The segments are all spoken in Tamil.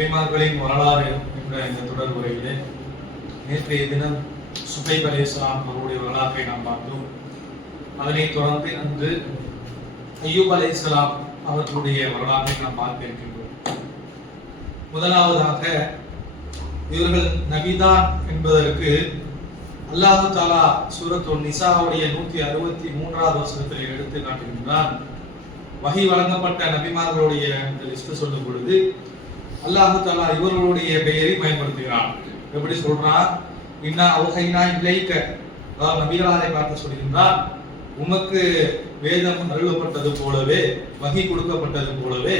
நபிமார்களின் வரலாறு என்ற இந்த தொடர் உரையிலே நேற்றைய தினம் சுஹைப் அலைஹிஸ்ஸலாம் அவருடைய வரலாற்றை நாம் பார்த்தோம். அதனைத் தொடர்ந்து அன்று அய்யூப் அலைஹிஸ்ஸலாம் அவர்களுடைய வரலாற்றை நாம் பார்க்க இருக்கின்றோம். முதலாவதாக இவர்கள் நபிதான் என்பதற்கு அல்லாஹ் தஆலா சூரத்துன் நிசாவுடைய 163வது வசனத்தில் எடுத்து காட்டுகின்றான். வஹி வழங்கப்பட்ட நபிமார்களுடைய அந்த லிஸ்ட் சொல்லும் பொழுது அல்லாஹ் தஆலா இவர்களுடைய பெயரை பயன்படுத்துகிறான். எப்படி சொல்றான்? இன்னா அவ்ஹைனா இலைக்க, அதாவது நபிகளாரை பார்த்து சொல்கின்றான், உமக்கு வேதம் அருளப்பட்டது போலவே வஹி கொடுக்கப்பட்டது போலவே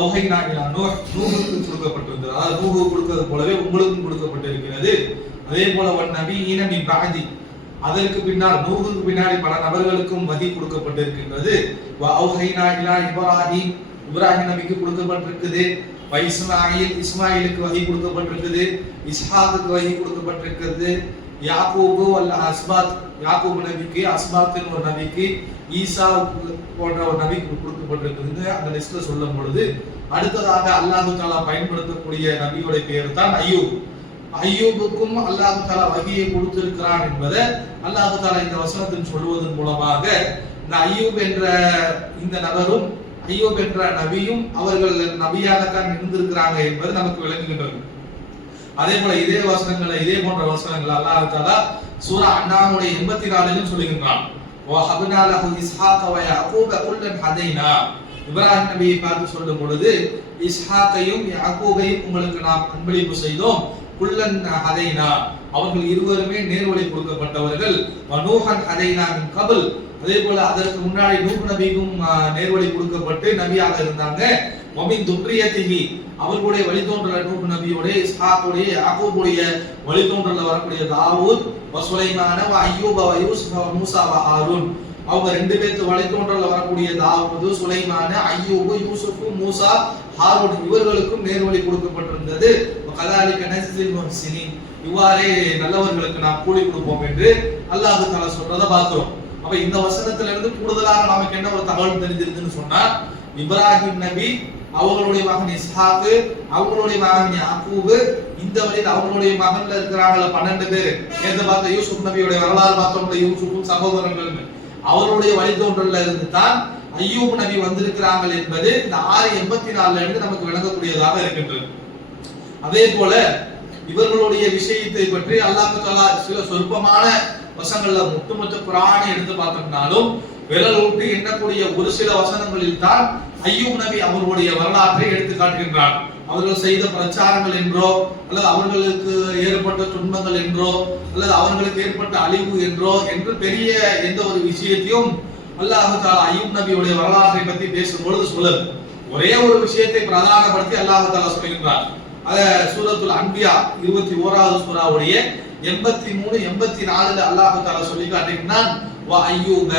அவ்ஹைனா இலா நூஹுக்கு கொடுக்கப்பட்டிருக்கிறது, அதாவது நூஹுக்கு கொடுக்கிறது போலவே உங்களுக்கும் கொடுக்கப்பட்டிருக்கிறது. அதே போல வன் நபியீன மின் பஅதி, அதற்கு பின்னால் நூஹுக்கு பின்னாடி பல நபர்களுக்கும் வஹி கொடுக்கப்பட்டிருக்கின்றது. வ அவ்ஹைனா இலா இப்ராஹிம், இப்ராஹிம் நபிக்கு கொடுக்கப்பட்டிருக்குது. வ இஸ்மாயில், இஸ்மாயிலுக்கு வஹி கொடுக்கப்பட்டிருக்குது. இஸ்ஹாக்குக்கு வஹி கொடுக்கப்பட்டிருக்கிறது. யாக்கூபு வல் அஸ்பாத், யாக்கூப் நபிக்கு, அஸ்பாத் ஒரு நபிக்கு, ஈசா போன்ற ஒரு நபிக்கு கொடுக்கப்பட்டிருக்குது. அந்த லிஸ்ட்ல சொல்லும் பொழுது அடுத்ததாக அல்லாஹ் தஆலா பயன்படுத்தக்கூடிய நபியோட பெயர் தான் அய்யூப். அய்யூபுக்கும் அல்லாஹ் தஆலா வஹியை கொடுத்திருக்கிறான் என்பதை அல்லாஹ் தஆலா இந்த வசனத்தில் சொல்வதன் மூலமாக இந்த அய்யூப் என்ற இந்த நபரும் அய்யூப் என்ற நபியும் அவர்கள் நபியாகத்தான் இருந்திருக்கிறாங்க என்பது நமக்கு விளங்குகின்றது. அதே போல இதே போன்ற வசனங்களை அல்லாஹ் தஆலா சூரா அன்ஆமுடைய 84லும் சொல்லுகின்றான். வ ஹப்னா லஹு இஸ்ஹாக வ யாக்கூப குல்லன் ஹதைனா, இப்ராஹிம் நபியை பார்த்து சொல்லும் பொழுது இஸ்ஹாகையும் யாக்கூபையும் உங்களுக்கு நாம் அன்பளிப்பு செய்தோம். குல்லன் ஹதைனா, அவர்கள் இருவருமே நேர்வழி கொடுக்கப்பட்டவர்கள். வ நூஹன் ஹதைனா மின் கபல், அதே போல அதற்கு முன்னாடி நூஹ் நபிக்கும் நேர்வழி கொடுக்கப்பட்டு நபியாக இருந்தாங்க. வமின் துர்ரியத்திஹி, அவர்களுடைய வழித்தோன்றல் நூஹ் நபியோட, இஸ்ஹாக்குடைய, யாக்கூபுடைய வழித்தோன்றல்ல வரக்கூடிய தாவூத், வ சுலைமான, வ அய்யூப, வ யூசுஃப, வ மூசா, வ ஹாரூன், அவங்க ரெண்டு பேருக்கு வழித்தோன்றல்ல வரக்கூடிய தாவூத், சுலைமான, அய்யூப், யூசுஃப், மூசா, ஹாரூன் இவர்களுக்கும் நேர்வழி கொடுக்கப்பட்டிருந்தது. கதாலிக நஜ்ஸில் முஹ்சினீன், இவ்வாறே நல்லவர்களுக்கு நாம் கூலி கொடுப்போம் என்று அல்லாஹ் தஆலா சொல்றதை பார்க்கிறோம். அப்ப இந்த வசனத்துல இருந்து கூடுதலாக நமக்கு என்ன ஒரு தகவல் தெரிஞ்சிருக்குன்னு சொன்னா, இப்ராஹிம் நபி, அவங்களுடைய மகன் இஸ்ஹாக், அவங்களுடைய மகன் யாக்கூப், இந்த வழியில் அவங்களுடைய மகன்ல இருக்கிறாங்கல 12 பேர். நேத்து பார்த்த யூசுப் நபியோட வரலாறு பார்த்தோம்ல, யூசுஃபும் சகோதரர்கள், அவருடைய வழித்தோன்றல்ல இருந்து தான் அய்யூப் நபி வந்திருக்கிறாங்க என்பது இந்த 684ல இருந்து நமக்கு விளங்கக்கூடியதாக இருக்கின்றது. அதே போல இவர்களுடைய விஷயத்தை பற்றி அல்லாஹ் தஆலா சில சொற்பமான வசனங்கள்ல ஒட்டுமொத்த குர்ஆனை எடுத்து பார்த்தோம்னாலும் விரல் விட்டு எண்ணக்கூடிய ஒரு சில வசனங்களில் தான் அய்யூப் நபி அவர்களுடைய வரலாற்றை எடுத்து காட்டுகின்றார். அவர்கள் செய்த பிரச்சாரங்கள் என்றோ, அல்லது அவர்களுக்கு ஏற்பட்ட துன்பங்கள் என்றோ, அல்லது அவர்களுக்கு ஏற்பட்ட அழிவு என்றோ என்று பெரிய எந்த ஒரு விஷயத்தையும் அல்லாஹ் தஆலா அய்யூப் நபியுடைய வரலாற்றை பற்றி பேசும்பொழுது சொல்லல. ஒரே ஒரு விஷயத்தை பிரதானப்படுத்தி அல்லாஹ் தஆலா சொல்கின்றார். அத சூரத்துல் அன்பியா 21வது சூராவுடைய 83, 84ல அல்லாஹ் தஆலா சொல்லி காட்டுகிறான். வ அய்யூப,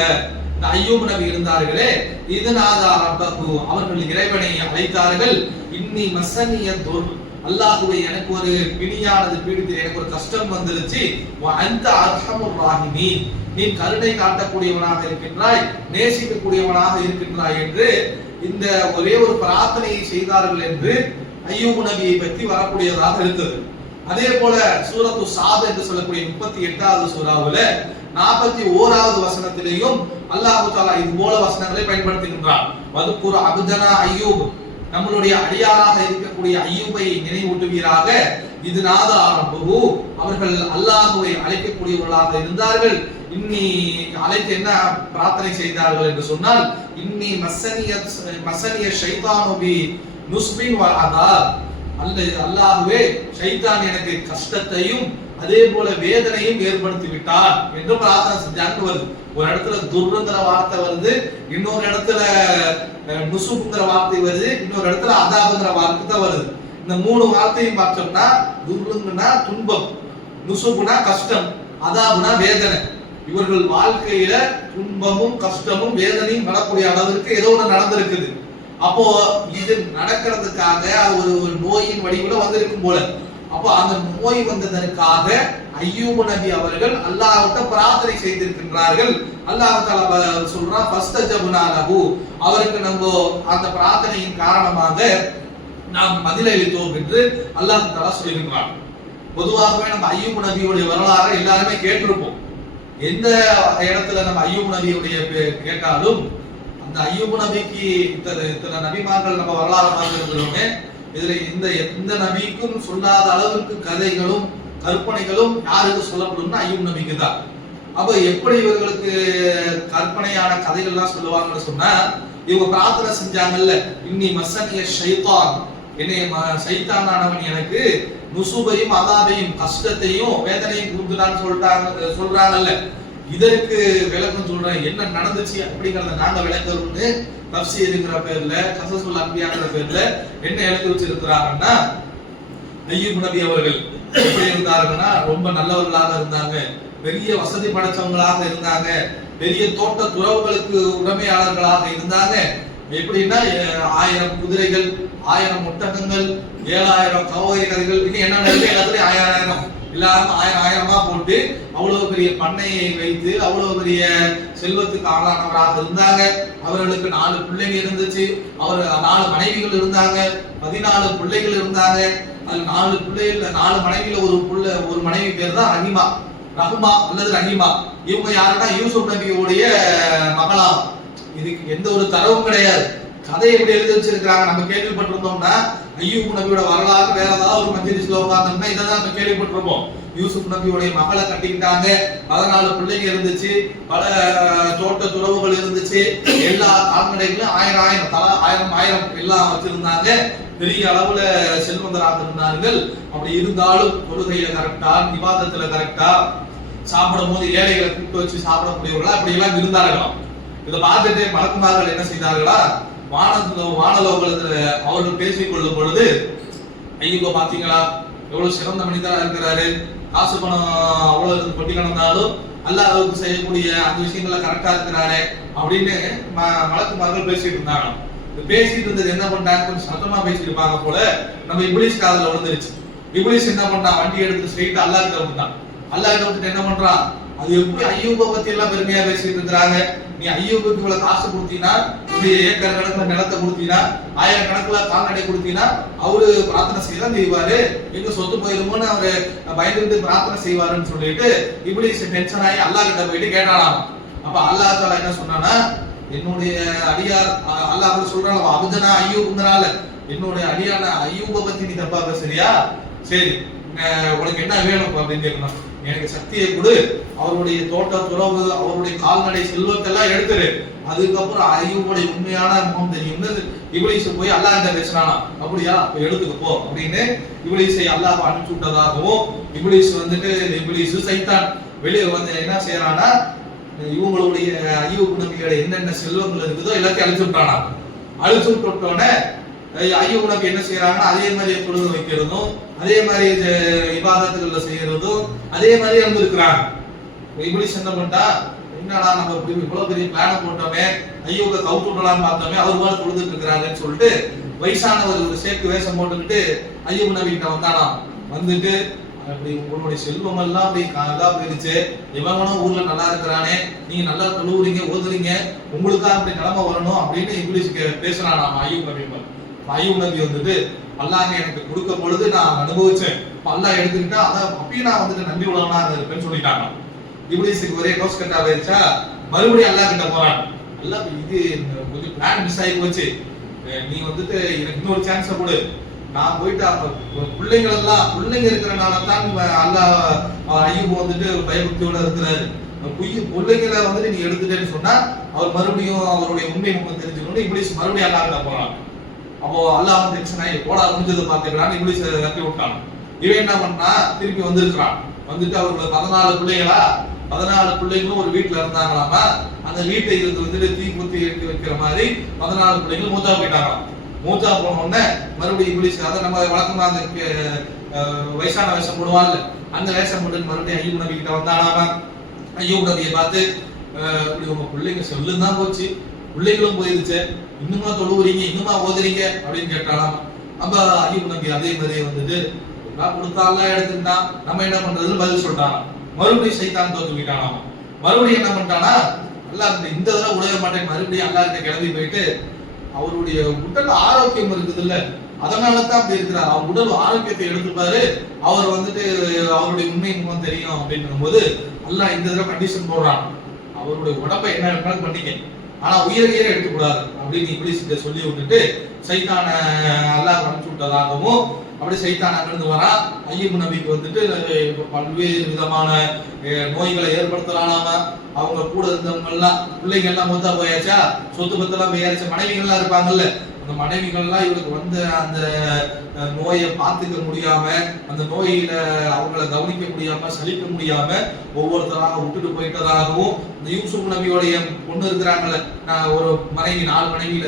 இந்த அய்யூப் நபி இருந்தார்களே, இதனாதா ரப்பஹு, அவர்கள் இறைவனை அழைத்தார்கள். இன்னி மஸனிய துர், அல்லாஹ்வே எனக்கு ஒரு பிணியானது பீடித்து, எனக்கு ஒரு கஷ்டம் வந்துருச்சு. வ அன்த அர்ஹமுர் ராஹிமீன், நீ கருணை காட்டக்கூடியவனாக இருக்கின்றாய், நேசிக்கக்கூடியவனாக இருக்கின்றாய் என்று இந்த ஒரே ஒரு பிரார்த்தனையை செய்தார்கள் என்று அய்யூப் நபியை பற்றி வரக்கூடியதாக இருந்தது. அதே போல சூரத்து சாத் என்று சொல்லக்கூடிய 38வது சூராவுல 41வது வசனத்திலேயும் அல்லாஹ் தஆலா இது போல வசனங்களை பயன்படுத்துகின்றார். வதுகுர் அப்தனா அய்யூப், நம்மளுடைய அடியாராக இருக்கக்கூடிய அய்யூபை நினைவூட்டுவீராக. இது நாதா ரப்பஹு, அவர்கள் அல்லாஹ்வை அழைக்கக்கூடியவர்களாக இருந்தார்கள். இன்னி அழைத்து என்ன பிரார்த்தனை செய்தார்கள் என்று சொன்னால், இன்னி மஸனிய ஷைத்தானு பி நுஸ்பின் வ அதாப், அல்லாஹ்வே ஷைத்தான் எனக்கு கஷ்டத்தையும் அதே போல வேதனையும் ஏற்படுத்தி விட்டார் என்று பிரார்த்தனை செஞ்சாங்க வருது. ஒரு இடத்துல துர்ங்கிற வார்த்தை வருது, இன்னொரு இடத்துல நுசுப்ங்கிற வார்த்தை வருது, இன்னொரு இடத்துல அதாப்ங்கிற வார்த்தை தான் வருது. இந்த 3 வார்த்தையும் பார்த்தோம்னா துர்ருன்னா துன்பம், நுசுப்னா கஷ்டம், அதாப்னா வேதனை. இவர்கள் வாழ்க்கையில துன்பமும் கஷ்டமும் வேதனையும் வரக்கூடிய அளவிற்கு ஏதோ ஒன்று நடந்திருக்குது. அப்போ இது நடக்கிறதுக்காக ஒரு நோயின் வடிவுல வந்திருக்கும் போல. அப்போ அந்த நோய் வந்ததற்காக அய்யூப் நபி அவர்கள் அல்லாஹ்விட்ட பிரார்த்தனை செய்திருக்கின்றார்கள். அல்லாஹ் தஆலா சொல்றான், ஃபஸ்தஜப்னா லஹு, அவருக்கு நம்ம அந்த பிரார்த்தனையின் காரணமாக நாம் பதிலளித்தோம் என்று அல்லாஹ் தஆலா சொல்லியிருக்கிறான். பொதுவாகவே நம்ம அய்யூப் நபியுடைய வரலாறை எல்லாருமே கேட்டிருப்போம். எந்த இடத்துல நம்ம அய்யூப் நபியுடைய கேட்டாலும் அந்த அய்யூப் நபிக்கு இத்தனை நபிமார்கள் நம்ம வரலாறு பார்த்திருக்கிறோமே, இதுல எந்த நபிக்கும் சொல்லாத அளவுக்கு கதைகளும் கற்பனைகளும் யாருக்கு சொல்லப்படும்னா அய்யூப் நபிக்கு தான். அப்ப எப்படி இவர்களுக்கு கற்பனையான கதைகள்லாம் சொல்லுவாங்கன்னு சொன்னா, இவங்க பிரார்த்தனை செஞ்சாங்கல்ல, இன்னி மஸ்ஸனிய ஷைத்தான், என்னை சைத்தானானவன் எனக்கு நுசுபையும் அதாபையும் கஷ்டத்தையும் வேதனையும் கொடுத்துட்டான்னு சொல்றாங்கல்ல, இதற்கு விளக்கம் சொல்றேன். என்ன நடந்துச்சு அப்படிங்கறத நாங்க விளக்கணும்னு தஃப்சீர்ங்கிற பேர்ல, கஸஸுல் அன்பியாங்கிற பேர்ல என்ன எழுதி வச்சிருக்கிறாங்கன்னா, அய்யூப் நபி அவர்கள் எப்படி இருந்தாங்கன்னா ரொம்ப நல்லவர்களாக இருந்தாங்க, பெரிய வசதி படைச்சவங்களாக இருந்தாங்க, பெரிய தோட்ட துறவுகளுக்கு உரிமையாளர்களாக இருந்தாங்க. எப்படின்னா 1000 குதிரைகள், 1000 ஒட்டகங்கள், 7000 கௌவைகள், இன்னும் என்னென்ன எல்லாத்துலயும் 1000 எல்லாரும் 1000 போட்டு அவ்வளவு பெரிய பண்ணையை வைத்து அவ்வளவு பெரிய செல்வத்துக்கு ஆளானவராக இருந்தாங்க. அவர்களுக்கு 4 பிள்ளைங்க இருந்துச்சு, அவர் 4 மனைவிகள் இருந்தாங்க, 14 பிள்ளைகள் இருந்தாங்க. அது 4 பிள்ளைகள் 4 மனைவியில ஒரு மனைவி பேர் தான் ரஹ்மா அல்லது ரஹீமா. இவங்க யாருன்னா யூசுப் நபியுடைய மகளாம். இதுக்கு எந்த ஒரு தரவும் கிடையாது. கதை எப்படி எழுதி வச்சிருக்காங்க நம்ம கேள்விப்பட்டிருந்தோம்னா, அய்யூப் நபியோட வரலாறு வேற ஏதாவது ஒரு மஜ்லிஸ்ல உட்கார்ந்தோம்னா இதை தான் நம்ம கேள்விப்பட்டிருப்போம். யூசுப் நபியுடைய மகளை கட்டிக்கிட்டாங்க, 14 பிள்ளைங்க இருந்துச்சு, பல தோட்ட துறவுகள் இருந்துச்சு, எல்லா கால்நடைகளும் 1000 தலா 1000 எல்லாம் வச்சிருந்தாங்க, பெரிய அளவுல செல்வந்தராக இருந்தார்கள். அப்படி இருந்தாலும் தொழுகையில கரெக்டா, விவாதத்துல கரெக்டா, சாப்பிடும் போது ஏழைகளை கூப்பிட்டு வச்சு சாப்பிடக்கூடியவர்களா அப்படி எல்லாம் இருந்தார்களாம். இதை பார்த்துட்டு மலக்குமார்கள் என்ன செய்தார்களா, வானலோகத்துல அவர்கள் பேசிக் கொள்ளும் பொழுது, ஐயோ பாத்தீங்களா எவ்வளவு சிறந்த மனிதரா இருக்கிறாரு, காசு பணம் அவ்வளவு கொட்டி கிடந்தாலும் அல்லாஹ்வுக்கு செய்யக்கூடிய அந்த விஷயங்கள கரெக்டா இருக்கிறாரு அப்படின்னு மலக்குமார்கள் பேசிட்டு இருந்தாங்க. பேசிட்டு இருந்தது என்ன பண்ணாங்க, கொஞ்சம் சத்தமா பேசிட்டு இருப்பாங்க போல, நம்ம இப்லீஸ் காதுல விழுந்துருச்சு. இப்லீஸ் என்ன பண்ணான், வண்டி எடுத்து ஸ்ட்ரைட்டா அல்லாஹ் கிட்ட விட்டுட்டான். அல்லாஹ் கிட்ட விட்டுட்டு என்ன பண்றான், அது எப்படி அய்யூபை பத்தி எல்லாம் பெருமையா பேசிட்டு இருக்கிறாங்க, நீ அய்யூபுக்கு இவ்வளவு காசு கொடுத்தீனா, ஏக்கர் கணக்குல நிலத்தை கொடுத்தீனா, 1000 கணக்குல கால்நடை கொடுத்தீனா, அவரு பிரார்த்தனை செய்யதான் செய்வாரு, எங்க சொத்து போயிருமோன்னு அவரு பயந்துட்டு பிரார்த்தனை செய்வாருன்னு சொல்லிட்டு இப்லீஸ் டென்ஷன் ஆகி அல்லாஹ் கிட்ட போயிட்டு கேட்டானாம். அப்ப அல்லாஹ் தஆலா என்ன சொன்னானா, என்னுடைய அடியார் அல்லாஹ் சொல்றான், அபுதனா அய்யூப்ங்கறால என்னுடைய அடியான அய்யூபை பத்தி நீ தப்பா பேசுறியா, சரி உனக்கு என்ன வேணும் அப்படின்னு கேட்கணும், எனக்கு சக்தியை கொடு, அவருடைய தோட்ட துறவு அவருடைய கால்நடை செல்வத்தை எல்லாம் எடுத்துரு, அதுக்கப்புறம் அய்யூபுடைய உண்மையான முகம் தெரியும்னு இப்லீஸ் போய் அல்லாஹ் கிட்ட பேசுறானா. அப்படியா, அப்ப எடுத்துக்க போ அப்படின்னு இப்லீஸை அல்லாஹ் அனுப்பிச்சு விட்டதாகவும், இப்லீஸ் சைத்தான் வெளியே வந்து என்ன செய்யறானா, இவங்களுடைய அய்யூப் நபியோட என்னென்ன செல்வங்கள் இருக்குதோ எல்லாத்தையும் அழிச்சு விட்டானா. அழிச்சு விட்டோன்னே அய்யூப் நபி என்ன செய்யறாங்கன்னா, அதே மாதிரி தொழுது வைக்கிறதும், அதே மாதிரி இபாதத்துகள்ல செய்யறதும் அதே மாதிரி இருந்திருக்கிறாங்க. இப்லீஸ் என்ன பண்ணிட்டா, என்னடா நம்ம இவ்வளவு பெரிய பிளான போட்டோமே, அய்யூபை கவுத்து விடலாம்னு பார்த்தோமே, அவர் மாதிரி தொழுதுட்டு இருக்கிறாங்கன்னு சொல்லிட்டு வயசானவர் ஒரு சேக்கு வேஷம் போட்டுக்கிட்டு அய்யூப் நபி கிட்ட வந்தானா. வந்துட்டு அப்படி உங்களுடைய செல்வம் எல்லாம் அப்படி இதா போயிடுச்சு, இவங்களும் ஊர்ல நல்லா இருக்கிறானே, நீங்க நல்லா தொழுவுறீங்க ஓதுறீங்க, உங்களுக்கா அப்படி நிலைமை வரணும் அப்படின்னு இப்லீஸ் பேசுறானா அய்யூப் நபி. அய்யூப் நபி வந்துட்டு, அல்லாஹ் எனக்கு கொடுக்க பொழுது நான் அனுபவிச்சேன், அல்லாஹ் எடுத்துக்கிட்டா அதான் அப்பயும் நான் வந்துட்டு நன்றி உள்ளவனா இருப்பேன்னு சொல்லிட்டாங்க. இப்லீஸுக்கு ஒரே நோஸ் கட்டா போயிருச்சா, மறுபடியும் அல்லாஹ் கிட்ட போறான். அல்லாஹ் இது கொஞ்சம் பிளான் மிஸ் ஆகி போச்சு, நீ வந்துட்டு எனக்கு இன்னொரு சான்ஸ் கொடு, நான் போயிட்டு பிள்ளைங்க இருக்கிறனால தான் அல்லாஹ் அய்யூப் வந்துட்டு பயபக்தியோட இருக்கிறாரு, பிள்ளைங்களை வந்துட்டு நீ எடுத்துட்டேன்னு சொன்னா அவர் மறுபடியும் அவருடைய உண்மை முகம் தெரிஞ்சுக்கணும். இப்லீஸ் மறுபடியும் அல்லாஹ் கிட்ட போறான். அப்போ அல்லாஹ் வந்து டென்ஷன் ஆகி போடா முடிஞ்சது பாத்துக்கிறான்னு இப்லீஸ் கட்டி விட்டான். இவன் என்ன பண்ணா, திருப்பி வந்திருக்கிறான். வந்துட்டு அவர்களுக்கு 14 பிள்ளைகளா, 14 பிள்ளைகளும் ஒரு வீட்டுல இருந்தாங்களாமா. அந்த வீட்டை வந்துட்டு தீ குத்தி எடுத்து வைக்கிற மாதிரி 14 பிள்ளைகள் மூத்தா போயிட்டாங்களாம். மூத்தா போன உடனே மறுபடியும் இப்லீஸ், அதை நம்ம வழக்கமா அந்த வயசான வேஷம் போடுவாங்கல்ல, அந்த வேஷம் போட்டு மறுபடியும் அய்யூப் நபி கிட்ட வந்தானாமா. அய்யூப் நபியை பார்த்து, இப்படி உங்க பிள்ளைங்க சொல்லுதான் போச்சு, பிள்ளைகளும் போயிருச்சு, இன்னுமா தொழுவுறீங்க, இன்னுமா ஓதுறீங்க அப்படின்னு கேட்டாலாம். அப்ப அய்யூப் நபி அதே மாதிரி வந்துட்டு கொடுத்தாலாம் எடுத்துக்கிட்டா நம்ம என்ன பண்றதுன்னு பதில் சொல்லிட்டாங்க. மறுபடியும் சைத்தான் தோத்துக்கிட்டானாமா. மறுபடியும் என்ன பண்ணிட்டானா, அல்லாஹ் இந்த தடவை உடைய மாட்டேன், மறுபடியும் அல்லாஹ் கிட்ட கிளம்பி போயிட்டு அவருடைய உடல் ஆரோக்கியம் இருக்குது இல்ல, அதனால தான் அப்படி இருக்கிறார். அவர் உடல் ஆரோக்கியத்தை எடுத்துப்பாரு. அவர் வந்துட்டு அவருடைய உண்மை முகம் தெரியும் அப்படின்னும் போது அல்லாஹ் இந்த தடவை கண்டிஷன் போடுறான், அவருடைய உடம்பை என்ன வேணாலும் பண்ணிக்க, ஆனா உயிரையே எடுக்கக்கூடாது அப்படின்னு இப்படி சொல்லி விட்டுட்டு சைத்தான அல்லாஹ் அனுப்பிச்சு விட்டதாகவும், அப்படி சைத்தான் அங்கிருந்து வரா. ஐயூப் நபிக்கு வந்துட்டு பல்வேறு விதமான நோய்களை ஏற்படுத்தலாம. அவங்க கூட இருந்தவங்க எல்லாம் பிள்ளைங்க எல்லாம் மூத்தா போயாச்சா, சொத்து பத்தெல்லாம் போயாச்சா, மனைவிகள்லாம் இருப்பாங்கல்ல, அந்த மனைவிகள்லாம் இவருக்கு வந்து அந்த நோயை பார்த்துக்க முடியாம, அந்த நோயில அவங்கள கவனிக்க முடியாம, சலிக்க முடியாம ஒவ்வொருத்தராக விட்டுட்டு போயிட்டதாகவும், இந்த யூசுப் நபியோடைய பொண்ணு இருக்கிறாங்கல்ல, ஒரு மனைவி, 4 மனைவியில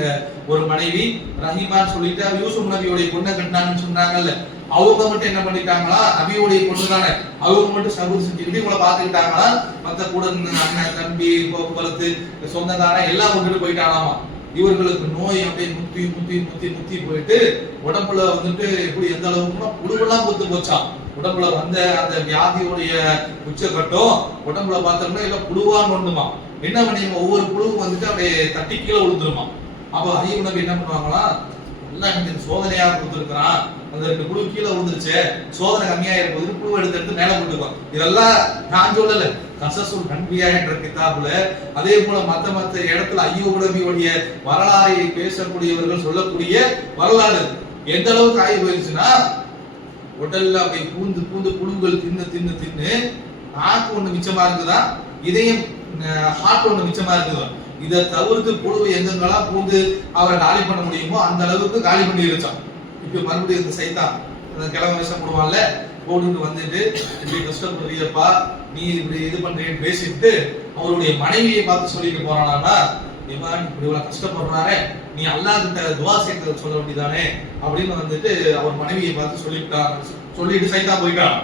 ஒரு மனைவி ரஹீமான்னு சொல்லிட்டு யூசுப் நபியோடைய பொண்ணை கட்டினாங்கன்னு சொன்னாங்கல்ல, அவங்க மட்டும் என்ன பண்ணிட்டாங்களா, நபியோடைய பொண்ணு தானே, அவங்க மட்டும் சபூர் செஞ்சுக்கிட்டு இவங்களை பார்த்துக்கிட்டாங்களா, மத்த கூட அண்ணன் தம்பி போக்குவரத்து சொந்தக்காரன் எல்லாம் விட்டுட்டு போயிட்டாங்களாமா. இவர்களுக்கு நோய் அப்படியே முத்தி முத்தி முத்தி முத்தி போயிட்டு உடம்புல வந்துட்டு எப்படி எந்த அளவுக்குன்னா புழுவெல்லாம் பொத்து போச்சான். உடம்புல வந்த அந்த வியாதியுடைய உச்சக்கட்டம் உடம்புல பார்த்தோம்னா எல்லாம் புழுவான்னு ஒண்ணுமா. என்ன பண்ணிங்க, ஒவ்வொரு புழுவும் வந்துட்டு அப்படியே தட்டி கீழே விழுந்துருமா. அப்போ ஐயூப் நபி என்ன பண்ணுவாங்களா, எல்லாம் எனக்கு சோதனையா கொடுத்துருக்கிறான், அந்த 2 புழு கீழே விழுந்துருச்சு, சோதனை கம்மியா இருக்கும், புழு எடுத்து மேல போட்டுக்குவோம். இதெல்லாம் நான் சொல்லல, கசசுல் அன்பியா என்ற கிதாபுல. அதே போல மத்த இடத்துல ஐயூப் நபியுடைய வரலாறை பேசக்கூடியவர்கள் சொல்லக்கூடிய வரலாறு எந்த அளவுக்கு ஆகி போயிருச்சுன்னா, உடல்ல அப்படி பூந்து பூந்து புழுங்கள் தின்னு நாக்கு ஒண்ணு மிச்சமா இருக்குதா, இதயம் ஹார்ட் ஒண்ணு மிச்சமா இருக்குதா. இதை தவிர்த்து புழு எங்கெங்கெல்லாம் பூந்து அவரை காலி பண்ண முடியுமோ அந்த அளவுக்கு காலி பண்ணி வச்சான். இப்ப மறுபடியும் இந்த சைத்தான் கிழமை விஷம் போடுவான்ல, போட்டுட்டு வந்துட்டு இப்படி கஷ்டப்படுறியப்பா, நீ இப்படி இது பண்றேன்னு பேசிட்டு அவருடைய மனைவியை பார்த்து சொல்லிட்டு போறானா, இவன் இப்படி இவ்வளவு கஷ்டப்படுறாரே, நீ அல்லாஹ் கிட்ட துவா செய்ய சொல்ல வேண்டியதானே அப்படின்னு வந்துட்டு அவர் மனைவியை பார்த்து சொல்லிட்டு சைத்தான் போயிட்டான்.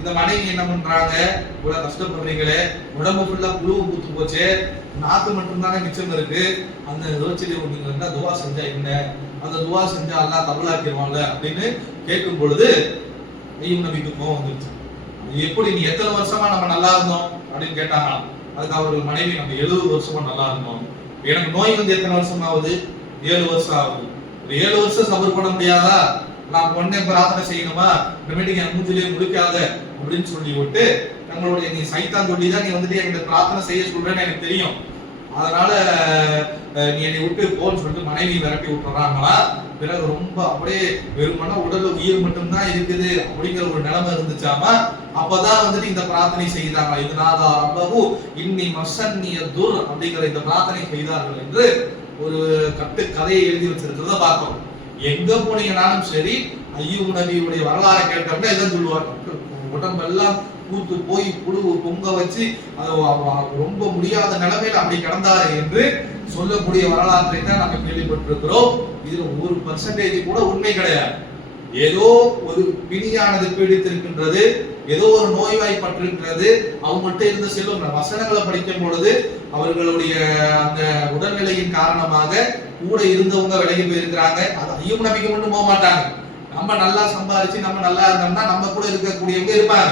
இந்த மனைவி என்ன பண்றாங்க, இவ்வளவு கஷ்டப்படுறீங்களே, உடம்பு ஃபுல்லா புழு பூத்து போச்சு, நாக்கு மட்டும் தானே மிச்சம் இருக்கு, அந்த யோசிச்சு நீங்க என்ன துவா செஞ்சா என்ன, அந்த துவா செஞ்சா அல்லாஹ் கபூலாக்கிடுவான்ல அப்படின்னு கேட்கும் பொழுது ஐயூப் நபிக்கு கோவம் வந்துருச்சு. எப்படி நீ எத்தனை வருஷமா நம்ம நல்லா இருந்தோம் அப்படின்னு கேட்டாங்களாம். அதுக்கு அவர்கள் மனைவி, நம்ம 70 வருஷமா நல்லா இருந்தோம், எனக்கு நோய் வந்து எத்தனை வருஷம் ஆகுது, 7 வருஷம் ஆகுது, 7 வருஷம் சபர் பண்ண முடியாதா, நான் பொண்ணை பிரார்த்தனை செய்யணுமா, இந்த மீட்டிங் என் மூஞ்சிலேயே முடிக்காத அப்படின்னு சொல்லி விட்டு தங்களுடைய நீ சைத்தான் சொல்லிதான் நீ வந்துட்டு என்கிட்ட பிரார்த்தனை செய்ய சொல்றேன்னு எனக்கு தெரியும், அதனால நீ என்னை விட்டு போன்னு சொல்லிட்டு மனைவி விரட்டி விட்டுறாங்களா. பிறகு ரொம்ப அப்படியே வெறுமனா உடல் உயிர் மட்டும்தான் இருக்குது அப்படிங்கிற ஒரு நிலைமை இருந்துச்சாமா. அப்பதான் வந்துட்டு இந்த பிரார்த்தனை செய்தாங்க, இதனால ரப்பஹு இன்னி மஸ்ஸன்னிய துர் அப்படிங்கிற இந்த பிரார்த்தனை செய்தார்கள் என்று ஒரு கதையை எழுதி வச்சிருக்கிறத பார்த்தோம். எங்க போனீங்கன்னாலும் சரி ஐயூப் நபியுடைய வரலாறை கேட்டோம்னா இதான் சொல்லுவார், உடம்பெல்லாம் கூத்து போய் புழு பொங்க வச்சு ரொம்ப முடியாத நிலைமையில அப்படி கிடந்தாரு என்று சொல்லக்கூடிய வரலாற்றை தான் நம்ம கேள்விப்பட்டிருக்கிறோம். இதுல 1% கூட உண்மை கிடையாது. ஏதோ ஒரு பிணியானது பீடித்திருக்கின்றது, ஏதோ ஒரு நோய்வாய்ப்பட்டிருக்கிறது, அவங்கள்ட்ட இருந்த செல்லும் வசனங்களை படிக்கும் பொழுது அவர்களுடைய அந்த உடல்நிலையின் காரணமாக கூட இருந்தவங்க விலகி போயிருக்கிறாங்க. அது ஐயூப் நபிக்கு மட்டும் போக மாட்டாங்க. நம்ம நல்லா சம்பாதிச்சு நம்ம நல்லா இருந்தோம்னா நம்ம கூட இருக்கக்கூடியவங்க இருப்பாங்க.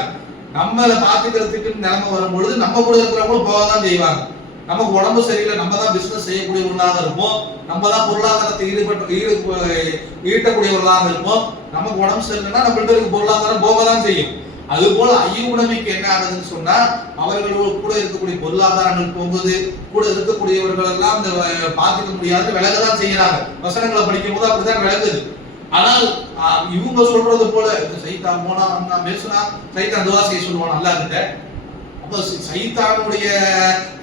நம்மளை பாத்துக்கிறதுக்கு நிலைமை வரும் பொழுது நம்ம கூட இருக்கிறவங்களும் போகதான் செய்வாங்க. நமக்கு உடம்பு சரியில்லை, நம்ம தான் பிசினஸ் செய்யக்கூடியவர்களாக இருப்போம், நம்ம தான் பொருளாதாரத்தை ஈட்டக்கூடியவர்களாக இருப்போம். நமக்கு உடம்பு சரியில்லைன்னா நம்மள்ட்ட இருக்க பொருளாதாரம் போகதான் செய்யும். அது போல ஐயூப் நபிக்கு என்ன ஆகுதுன்னு சொன்னா, அவர்களோட கூட இருக்கக்கூடிய பொருளாதாரங்கள் போகுது, கூட இருக்கக்கூடியவர்கள் எல்லாம் இந்த பாத்துக்க முடியாது விலகதான் செய்யறாங்க. வசனங்களை படிக்கும் போது அப்படிதான் விலகுது. ஆனால் இவங்க சொல்றது போல சைத்தான் போனா வந்தா பேசுனா சைத்தான் துவா செய்ய சொல்லுவான் அல்லாஹ் கிட்ட. அப்ப சைத்தானுடைய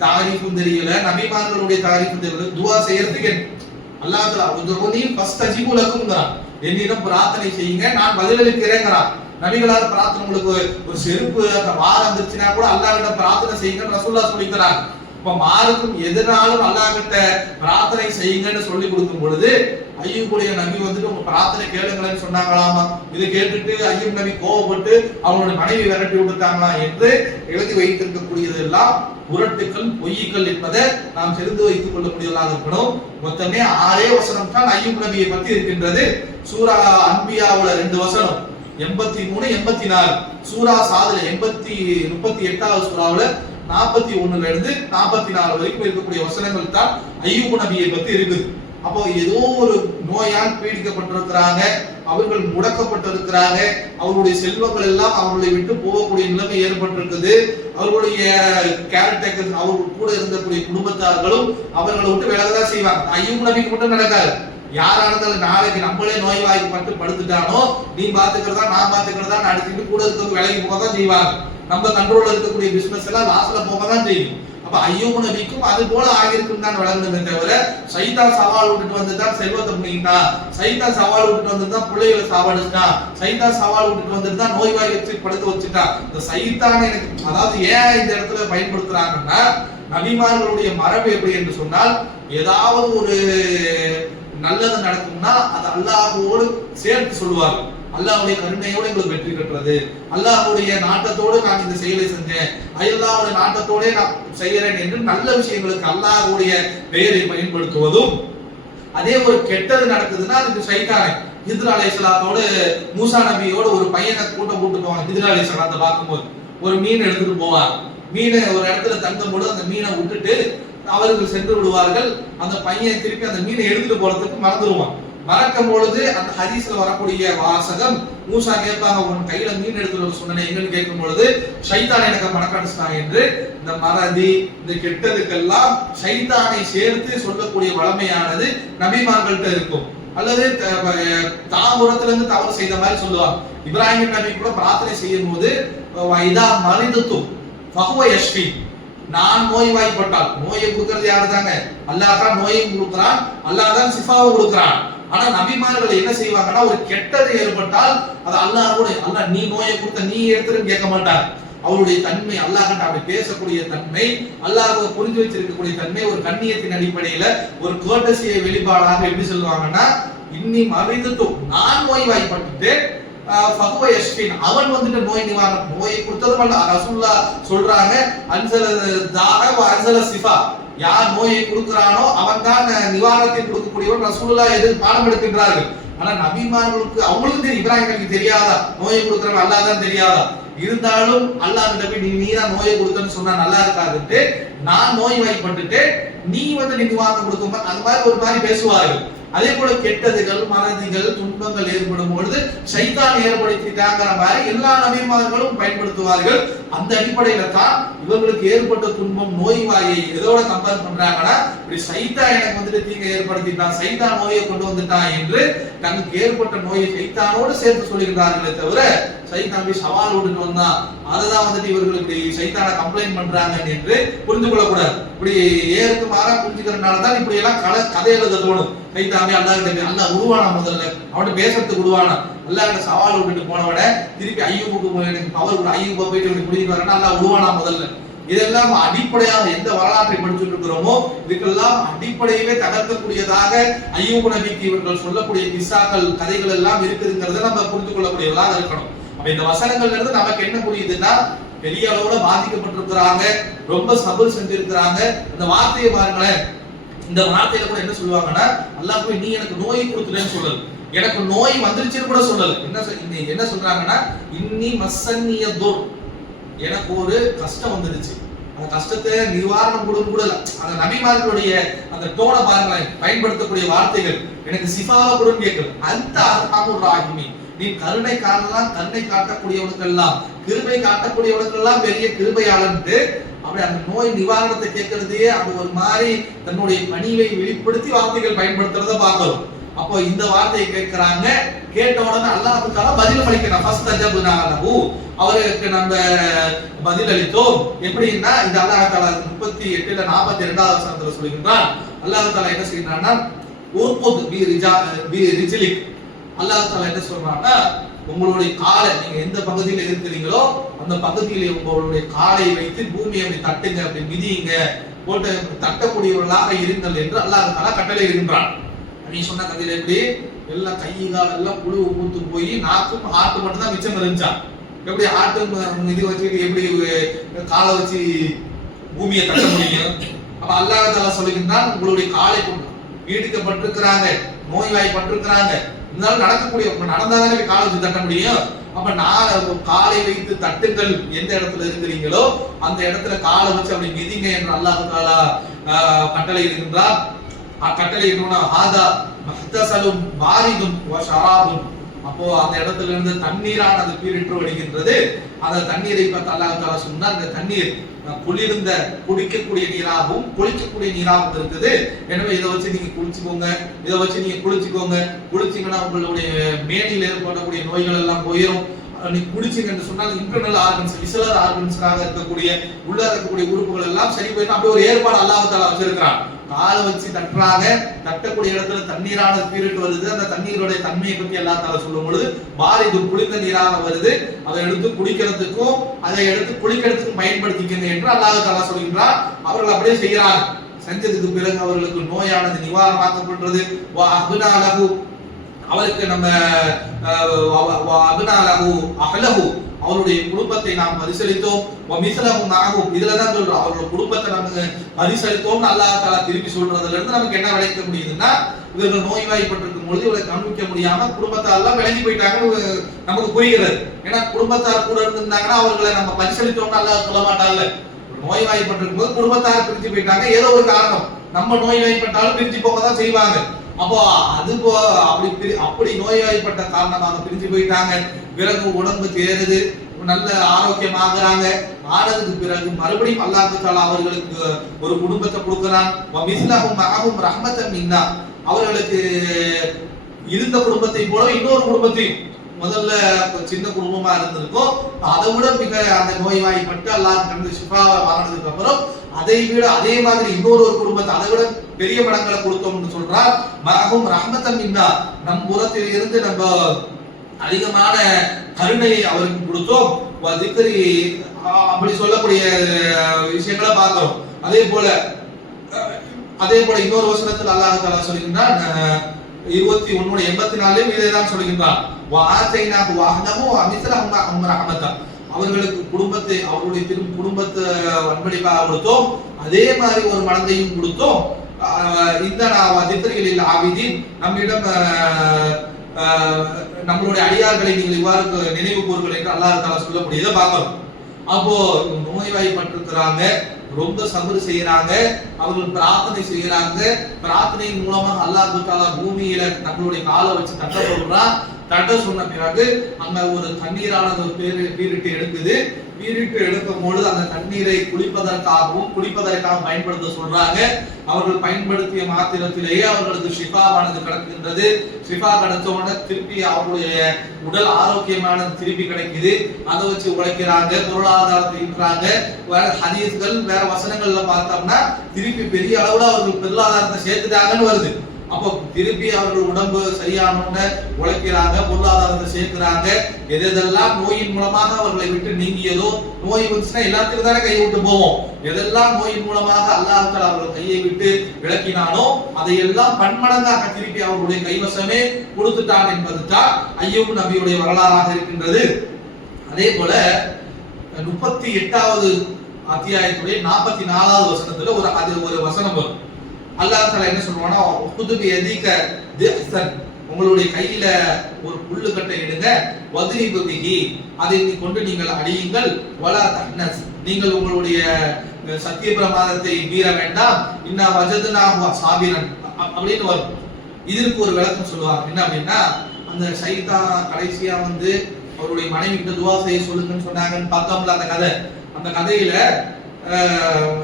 தாரீஃபும் தெரியல, நபிமார்களுடைய தாரீஃபும் தெரியல, துவா செய்யறதுக்கு அல்லாஹ் தஆலா உதுஊனி ஃபஸ்தஜிபுலக்கும்ங்கறான், என்னிடம் பிரார்த்தனை செய்யுங்க நான் பதிலளிக்கிறேங்கறான். நபிகளார் பிரார்த்தனை, உங்களுக்கு ஒரு செருப்பு வாரம் வந்துருச்சுன்னா கூட அல்லாஹ் கிட்ட பிரார்த்தனை செய்யுங்கன்னு ரசூலுல்லாஹ் சொல்லிக்கிறாங்க. இப்ப மாருக்கும் எதனாலும் அல்லாஹ் கிட்ட பிரார்த்தனை செய்யுங்கன்னு சொல்லி கொடுக்கும் பொழுது ஐயூபுடைய நபி வந்துட்டு உங்க பிரார்த்தனை கேளுங்களேன்னு சொன்னாங்களாமா. இதை கேட்டுட்டு ஐயூப் நபி கோவப்பட்டு அவங்களுடைய மனைவி விரட்டி விட்டுட்டாங்களா என்று எழுதி வைத்திருக்கக்கூடியதெல்லாம் புரட்டுக்கள் பொய்யுக்கள் என்பதை நாம் தெரிந்து வைத்துக் கொள்ளக்கூடியவர்களாக இருக்கணும். மொத்தமே 6 வசனம் தான் ஐயூப் நபியை பத்தி இருக்கின்றது. சூரா அன்பியாவுல 2 வசனம் 83 84, சூரா சாதுல 38வது சூறாவுல 41ல இருந்து 44 வரைக்கும் இருக்கக்கூடிய வசனங்கள் தான் ஐயூப் நபியை பத்தி இருக்குது. அப்போ ஏதோ ஒரு நோயால் பீடிக்கப்பட்டிருக்கிறாங்க, அவர்கள் முடக்கப்பட்டிருக்கிறாங்க, அவர்களுடைய செல்வங்கள் எல்லாம் அவர்களை விட்டு போகக்கூடிய நிலைமை ஏற்பட்டிருக்குது. அவர்களுடைய கேரக்டர் அவர்கள் கூட இருந்தக்கூடிய குடும்பத்தார்களும் அவர்களை விட்டு விலகதான் செய்வாங்க. ஐயூப் நபிக்கு மட்டும் நடக்காது. யாரா இருந்தாலும் நாளைக்கு நம்மளே நோய்வாய்ப்பட்டு படுத்துட்டானோ நீ பாத்துக்கிறதா நான் பாத்துக்கிறதா அடுத்துட்டு கூட இருக்க விலகி போக தான் செய்வாங்க. நம்ம கண்ட்ரோல்ல இருக்கக்கூடிய பிசினஸ் எல்லாம் லாஸ்ல போக தான் செய்யும். அப்ப ஐயூப் நபிக்கும் அது போல ஆகிருக்கும் தான் விளங்குனதே தவிர சைத்தான் சவால் விட்டுட்டு வந்துதான் செல்வத்தை பண்ணிட்டான், சைத்தான் சவால் விட்டுட்டு வந்துதான் பிள்ளைகளை சாவடிச்சிட்டான், சைத்தான் சவால் விட்டுட்டு வந்துட்டு தான் நோய்வாய் வச்சு படுத்து வச்சுட்டான். இந்த சைத்தான் எனக்கு அதாவது ஏன் இந்த இடத்துல பயன்படுத்துறாங்கன்னா நபிமார்களுடைய மரபு எப்படி என்று சொன்னால் ஏதாவது ஒரு நல்லது நடக்கும்னா அது அல்லாஹ்வோடு சேர்த்து சொல்லுவாங்க. அல்லாஹ்வுடைய கருணையோடு எங்களுக்கு வெற்றி பெற்றது, அல்லாஹ்வுடைய நாட்டத்தோடு நான் இந்த செயலை செஞ்சேன், அல்லாஹ்வுடைய நாட்டத்தோட நான் செய்யறேன் என்று நல்ல விஷயங்களுக்கு அல்லாஹ்வுடைய பெயரை பயன்படுத்துவதும். அதே ஒரு கெட்டது நடக்குதுன்னா அதுக்கு சைத்தானே ஹித்ர் அலைஹிஸ்ஸலாத்தோடு மூசா நபியோட ஒரு பையனை கூட்டம் கூட்டு போவாங்க. ஹித்ர் அலைஹிஸ்ஸலாத்தை பார்க்கும்போது ஒரு மீன் எடுத்துட்டு போவாங்க. மீனை ஒரு இடத்துல தங்கும் பொழுது அந்த மீனை விட்டுட்டு அவர்கள் சென்று விடுவார்கள். அந்த பையன் திருப்பி அந்த மீனை எடுத்துட்டு போறதுக்கு மறந்துடுவான். மறக்கும் பொழுது அந்த ஹதீஸ்ல வரக்கூடிய வாசகம் மூசா கேட்பாங்க, உன் கையில மீன் எடுத்துட்டு சொன்னேன் எங்கன்னு கேட்கும் பொழுது சைத்தான் எனக்கு மறக்கடிச்சிட்டான் என்று இந்த மறதி இந்த கெட்டதுக்கெல்லாம் சைத்தானை சேர்த்து சொல்லக்கூடிய வளமையானது நபிமார்கள்ட்ட இருக்கும். அல்லது தாபுரத்துல இருந்து தவறு செய்த மாதிரி சொல்லுவாங்க. இப்ராஹிம் நபி கூட பிரார்த்தனை செய்யும் போது வைதா மரிதுத்தும் ஃபஹுவ யஷ்ஃபி, நான் நோய்வாய்ப்பட்டால் நோயை கொடுக்கிறது யாரு தாங்க? அல்லாஹ் தான் நோயையும் கொடுக்கிறான், அல்லாஹ் தான் சிஃபாவும் கொடுக்கிறான். ஆனா நபிமார்கள் என்ன செய்வாங்கன்னா ஒரு கெட்டது ஏற்பட்டால் அது அல்லாஹ்வோட அல்லாஹ் நீ நோயை கொடுத்த நீ எடுத்துன்னு கேட்க மாட்டார். அவருடைய தன்மை அல்லாஹ் கிட்ட அப்படி பேசக்கூடிய தன்மை, அல்லாஹ் புரிஞ்சு வச்சிருக்கக்கூடிய தன்மை ஒரு கண்ணியத்தின் அடிப்படையில ஒரு கோட்டசியை வெளிப்பாடாக எப்படி சொல்லுவாங்கன்னா இன்னி மறைந்துட்டு நான் நோய்வாய்ப்பட்டு அவன் வந்துட்டு நோய் நிவாரணம் நோயை கொடுத்ததும் அல்ல. ரசூலுல்லாஹ் சொல்றாங்க அன்சல தாக வ அன்சல சிஃபா, யார் நோயை கொடுக்கிறானோ அவன் தான் நிவாரணத்தை கொடுக்கக்கூடியவன் ரசூலுல்லாஹ் எதிர் பாடம் எடுக்கின்றார்கள். ஆனா நபிமார்களுக்கு அவங்களுக்கு தெரியும், இப்ராஹிம் நபிக்கு தெரியாதா நோயை கொடுக்கிறவன் அல்லாஹ் தான் தெரியாதா? இருந்தாலும் அல்லாஹ் கிட்ட போய் நீ தான் நோயை கொடுத்தன்னு சொன்னா நல்லா இருக்காதுட்டு நான் நோய்வாய்ப்பட்டுட்டு நீ வந்து நிவாரணம் கொடுக்கும் அந்த மாதிரி ஒரு மாதிரி பேசுவார்கள். அதே போல கெட்டதுகள் மறதிகள் துன்பங்கள் ஏற்படும் பொழுது சைத்தான் ஏற்படுத்திட்டாங்கிற மாதிரி எல்லா நபிமார்களும் பயன்படுத்துவார்கள். அந்த அடிப்படையில தான் இவர்களுக்கு ஏற்பட்ட துன்பம் நோய்வாயை எதோட கம்பேர் பண்றாங்கன்னா இப்படி சைத்தான் எனக்கு வந்துட்டு தீங்கை ஏற்படுத்திட்டான், சைத்தான் நோயை கொண்டு வந்துட்டான் என்று தனக்கு ஏற்பட்ட நோயை சைத்தானோடு சேர்த்து சொல்லுகிறார்களே தவிர சைத்தான் போய் சவால் விட்டுட்டு வந்தான் அததான் வந்துட்டு இவர்கள் இப்படி சைத்தான கம்ப்ளைண்ட் பண்றாங்க என்று புரிந்து கொள்ளக்கூடாது. இப்படி ஏற்கு மாறா புரிஞ்சுக்கிறதுனால தான் இப்படி எல்லாம் கதை எழுத தோணும். சைத்தானே அல்லாஹ் அல்லாஹ் உருவானா, முதல்ல அவன்கிட்ட பேசுறதுக்கு உருவானா, அல்லாஹ் சவால் விட்டுட்டு போனவன திருப்பி ஐயூபுக்கு எனக்கு பவர் கூட ஐயூப போயிட்டு இப்படி முடிஞ்சுட்டு வரேன்னா அல்லாஹ் உருவானா முதல்ல. இதெல்லாம் அடிப்படையாக எந்த வரலாற்றை படிச்சுட்டு இருக்கிறோமோ இதுக்கெல்லாம் அடிப்படையவே தகர்க்கக்கூடியதாக ஐயூப் நபிக்கு இவர்கள் சொல்லக்கூடிய கிஸ்ஸாக்கள் கதைகள் எல்லாம் இருக்குதுங்கிறத நம்ம புரிந்து கொள்ளக்கூடியவர்களாக இருக்கணும். அப்ப இந்த வசனங்கள்ல இருந்து நமக்கு என்ன புரியுதுன்னா பெரிய அளவுல பாதிக்கப்பட்டிருக்கிறாங்க, ரொம்ப சபர் செஞ்சிருக்கிறாங்க. இந்த வார்த்தையை பாருங்களேன், இந்த வார்த்தையில கூட என்ன சொல்லுவாங்கன்னா அல்லாஹ் போய் நீ எனக்கு நோயை கொடுத்துட்டேன்னு சொல்லல, எனக்கு நோய் வந்துருச்சுன்னு கூட சொல்லல. என்ன சொல்றாங்கன்னா இன்னி மஸ்ஸன்னிய துர், எனக்கு ஒரு கஷ்டம் வந்துருச்சு, அந்த கஷ்டத்தை நிவாரணம் கொடுக்க கூட அந்த நபிமார்களுடைய அந்த டோனை பாருங்களேன், பயன்படுத்தக்கூடிய வார்த்தைகள் எனக்கு சிஃபாவா கூட கேட்கல. அந்த அர்ஹமுர் ராஹிமீன், நீ கருணை காணலாம், கருணை காட்டக்கூடியவனுக்கெல்லாம் கிருபை காட்டக்கூடியவனுக்கெல்லாம் பெரிய கிருபையாளன்ட்டு அப்படி அந்த நோய் நிவாரணத்தை கேட்கறதே அது ஒரு மாதிரி தன்னுடைய பணிவை வெளிப்படுத்தி வார்த்தைகள் பயன்படுத்துறத பார்க்கிறோம். அப்போ இந்த வார்த்தையை கேட்கிறாங்க, கேட்ட உடனே அல்லாஹ் தஆலா பதில் அளிக்கிறான். ஃபஸ்ட் தஜபுனா லஹு, அவருக்கு நம்ம பதில் அளித்தோம். எப்படின்னா இந்த அல்லாஹ் தஆலா 38ல 42வது வசனத்துல சொல்லுகிறான். அல்லாஹ் தஆலா என்ன செய்யறான்னா உர்குத் பி ரிஜ்லிக், அல்லாஹ் தஆலா என்ன சொல்றான்னா உங்களுடைய காலை நீங்க எந்த பகுதியில இருக்கிறீங்களோ அந்த பகுதியில உங்களுடைய காலை வைத்து பூமியை அப்படி தட்டுங்க, அப்படி மிதியுங்க, போட்டு தட்டக்கூடியவர்களாக இருங்கள் என்று அல்லாஹ் தஆலா கட்டளை இருக்கின்றான். நீ சொன்ன கதையில எப்படி எல்லாம் கை கால் எல்லாம் புழு ஊத்து போய் நாக்கும் ஹார்ட் மட்டும் தான் மிச்சம் இருந்துச்சா? எப்படி ஹார்ட் இது வச்சுட்டு எப்படி காலை வச்சு பூமியை தட்ட முடியும்? அப்ப அல்லாஹ் தஆலா சொல்லுகின்றான் உங்களுடைய காலை கொண்டு பீடிக்கப்பட்டிருக்கிறாங்க, நோய்வாய்ப்பட்டிருக்கிறாங்க, இருந்தாலும் நடக்கக்கூடிய நடந்தாதானே காலை வச்சு தட்ட முடியும். அப்ப நான் காலை வைத்து தட்டுங்கள், எந்த இடத்துல இருக்கிறீங்களோ அந்த இடத்துல காலை வச்சு அப்படி மிதிங்க என்று அல்லாஹ் தஆலா கட்டளை இருக்கின்றார். கட்டளை என்னன்னா ஹாதா மஹ்தஸலுன் பாரிதுன் வ ஷராபுன். அப்போ அந்த இடத்துல இருந்து தண்ணீரானது பீரிட்டு வருகின்றது. அந்த தண்ணீரை பார்த்து அல்லாஹ் தஆலா சொன்னா அந்த தண்ணீர் குளிர்ந்த குடிக்கக்கூடிய நீராகவும் குளிக்கக்கூடிய நீராகவும் இருக்குது. எனவே இதை வச்சு நீங்க குளிச்சுக்கோங்க, இதை வச்சு நீங்க குளிச்சுக்கோங்க. குளிச்சீங்கன்னா உங்களுடைய மேனியில் ஏற்படக்கூடிய நோய்கள் எல்லாம் போயிடும். நீங்க குடிச்சீங்கன்னு சொன்னால் இன்டர்னல் ஆர்கன்ஸ் விசலர் ஆர்கன்ஸ்க்காக இருக்கக்கூடிய உள்ள இருக்கக்கூடிய உறுப்புகள் எல்லாம் சரி போயிடும். அப்படி ஒரு ஏற்பாடு அல்லாஹ் தஆலா வச்சிருக்கிறான். காலை வச்சு தட்டுறாங்க, தட்டக்கூடிய இடத்துல தண்ணீரானது பீரிட்டு வருது. அந்த தண்ணீருடைய தன்மையை பற்றி அல்லாஹ் தஆலா சொல்லும் பொழுது பாரிது குளிர்ந்த நீராக வருது. அதை எடுத்து குடிக்கிறதுக்கும் அதை எடுத்து குளிக்கிறதுக்கும் பயன்படுத்திக்கங்க என்று அல்லாஹ் தஆலா சொல்கின்றார். அவர்கள் அப்படியே செய்யறாங்க. செஞ்சதுக்கு பிறகு அவர்களுக்கு நோயானது நிவாரணமாக்கப்படுறது. அவருக்கு நம்ம அவருடைய குடும்பத்தை நாம் பரிசளித்தோம். இதுலதான் சொல்றோம் அவருடைய குடும்பத்தை நமக்கு பரிசளித்தோம் அல்லாஹ் தஆலா திருப்பி சொல்றதுல இருந்து நமக்கு என்ன விளைக்க முடியுதுன்னா, இவர்கள் நோய்வாய்ப்பட்டிருக்கும் பொழுது இவரை கவனிக்க முடியாம குடும்பத்தார் எல்லாம் விலகி போயிட்டாங்கன்னு நமக்கு புரிகிறது. ஏன்னா குடும்பத்தார் கூட இருந்திருந்தாங்கன்னா அவர்களை நம்ம பரிசளித்தோம்னு அல்லாஹ் சொல்ல மாட்டாங்கல்ல. நோய்வாய்ப்பட்டிருக்கும் போது குடும்பத்தார் பிரிஞ்சு போயிட்டாங்க, ஏதோ ஒரு காரணம். நம்ம நோய்வாய்ப்பட்டாலும் பிரிஞ்சு போக தான் செய்வாங்க. அப்போ அது அப்படி நோய்வாய்ப்பட்ட காரணமாக பிரிஞ்சு போயிட்டாங்க. பிறகு உடம்பு தேறுது, நல்ல ஆரோக்கியமாகறாங்க. ஆனதுக்கு பிறகு மறுபடியும் அல்லாஹ் தஆலா அவர்களுக்கு ஒரு குடும்பத்தை கொடுக்கிறான். அவர்களுக்கு இருந்த குடும்பத்தை போல இன்னொரு குடும்பத்தையும், முதல்ல சின்ன குடும்பமா இருந்திருக்கும், அதை விட மிக அந்த நோய்வாய்ப்பட்டு அல்லாஹ் கண்டு ஷிஃபாவை வாங்கினதுக்கு அப்புறம் அதை விட அதே மாதிரி இன்னொரு குடும்பத்தை அதை விட பெரிய மடங்களை கொடுத்தோம்னு சொல்றார். மஹும் ரஹ்மத்தன் மின்னா, நம் புறத்தில் இருந்து நம்ம அதிகமான கருணையை அவருக்கு கொடுத்தோம். அப்படி சொல்லக்கூடிய விஷயங்களை பார்க்கிறோம். அதே போல இன்னொரு வசனத்தில் அல்லாஹ் தஆலா சொல்கின்றான் 21:84 இதேதான் சொல்கின்றான். அவர்களுக்கு குடும்பத்தை அவருடைய குடும்பத்தை அன்பளிப்பாக கொடுத்தோம். அதே மாதிரி ஒரு மனதையும் கொடுத்தோம். இந்த திக்ரிகளில் ஆபிதீன், நம்மிடம் நம்மளுடைய அடியார்களை நீங்கள் இவ்வாறு நினைவு கூறுங்கள் என்று அல்லாஹ் தஆலா சொல்லக்கூடியதை பார்க்கிறோம். அப்போ நோய்வாய்ப்பட்டிருக்கிறாங்க, ரொம்ப சபர் செய்யறாங்க, அவர்கள் பிரார்த்தனை செய்யறாங்க. பிரார்த்தனையின் மூலமாக அல்லாஹ் தஆலா பூமியில தங்களுடைய காலை வச்சு தட்ட சொல்றான். தட்ட சொன்ன பிறகு அங்க ஒரு தண்ணீரானது பீரிட்டு எடுக்குது. பீரிட்டு எடுக்கும் பொழுது அந்த தண்ணீரை குடிப்பதற்காக பயன்படுத்த சொல்றாங்க. அவர்கள் பயன்படுத்திய மாத்திரத்திலேயே அவர்களுக்கு ஷிஃபாவானது கிடைக்கின்றது. ஷிஃபா கிடைச்ச உடனே திருப்பி அவருடைய உடல் ஆரோக்கியமானது திருப்பி கிடைக்குது. அதை வச்சு உழைக்கிறாங்க, பொருளாதாரத்தை ஈட்டுறாங்க. வேற ஹதீஸ்கள் வேற வசனங்கள்ல பார்த்தோம்னா திருப்பி பெரிய அளவுல அவர்கள் பொருளாதாரத்தை சேர்த்துட்டாங்கன்னு வருது. அப்போ திருப்பி அவர்கள் உடம்பு சரியானோன்னு உழைக்கிறாங்க, பொருளாதாரத்தை சேர்க்கிறாங்க. எதெல்லாம் நோயின் மூலமாக அவர்களை விட்டு நீங்கியதோ, நோய் வந்துச்சுன்னா எல்லாத்துக்கும் தானே கையை விட்டு போவோம். எதெல்லாம் நோயின் மூலமாக அல்லாஹ் தஆலா அவர்கள் கையை விட்டு விளக்கினானோ அதையெல்லாம் பன்மடங்காக திருப்பி அவர்களுடைய கைவசமே கொடுத்துட்டான் என்பது தான் அய்யூப் நபியுடைய வரலாறாக இருக்கின்றது. அதே போல 38வது அத்தியாயத்துடைய 44வது வசனத்துல ஒரு வசனம் வரும். அல்லாஹ் தஆலா என்ன சொல்றானா, உதுபி யதிக திஹ்சன், உங்களுடைய கையில ஒரு புல்லுக்கட்டை எடுங்க, வத்ரிபு பிஹி, அதை கொண்டு நீங்கள் அடியுங்கள், வலா தஹ்னஸ், நீங்கள் உங்களுடைய சத்திய பிரமாதத்தை மீற வேண்டாம், இன்னா வஜத்னாஹு சாபிரன் அப்படின்னு வரும். இதற்கு ஒரு விளக்கம் சொல்லுவாங்க. என்ன அப்படின்னா, அந்த ஷைத்தான் கடைசியா வந்து அவருடைய மனைவி கிட்ட துஆ செய்ய சொல்லுங்கன்னு சொன்னாங்கன்னு பார்த்தோம்ல அந்த கதையில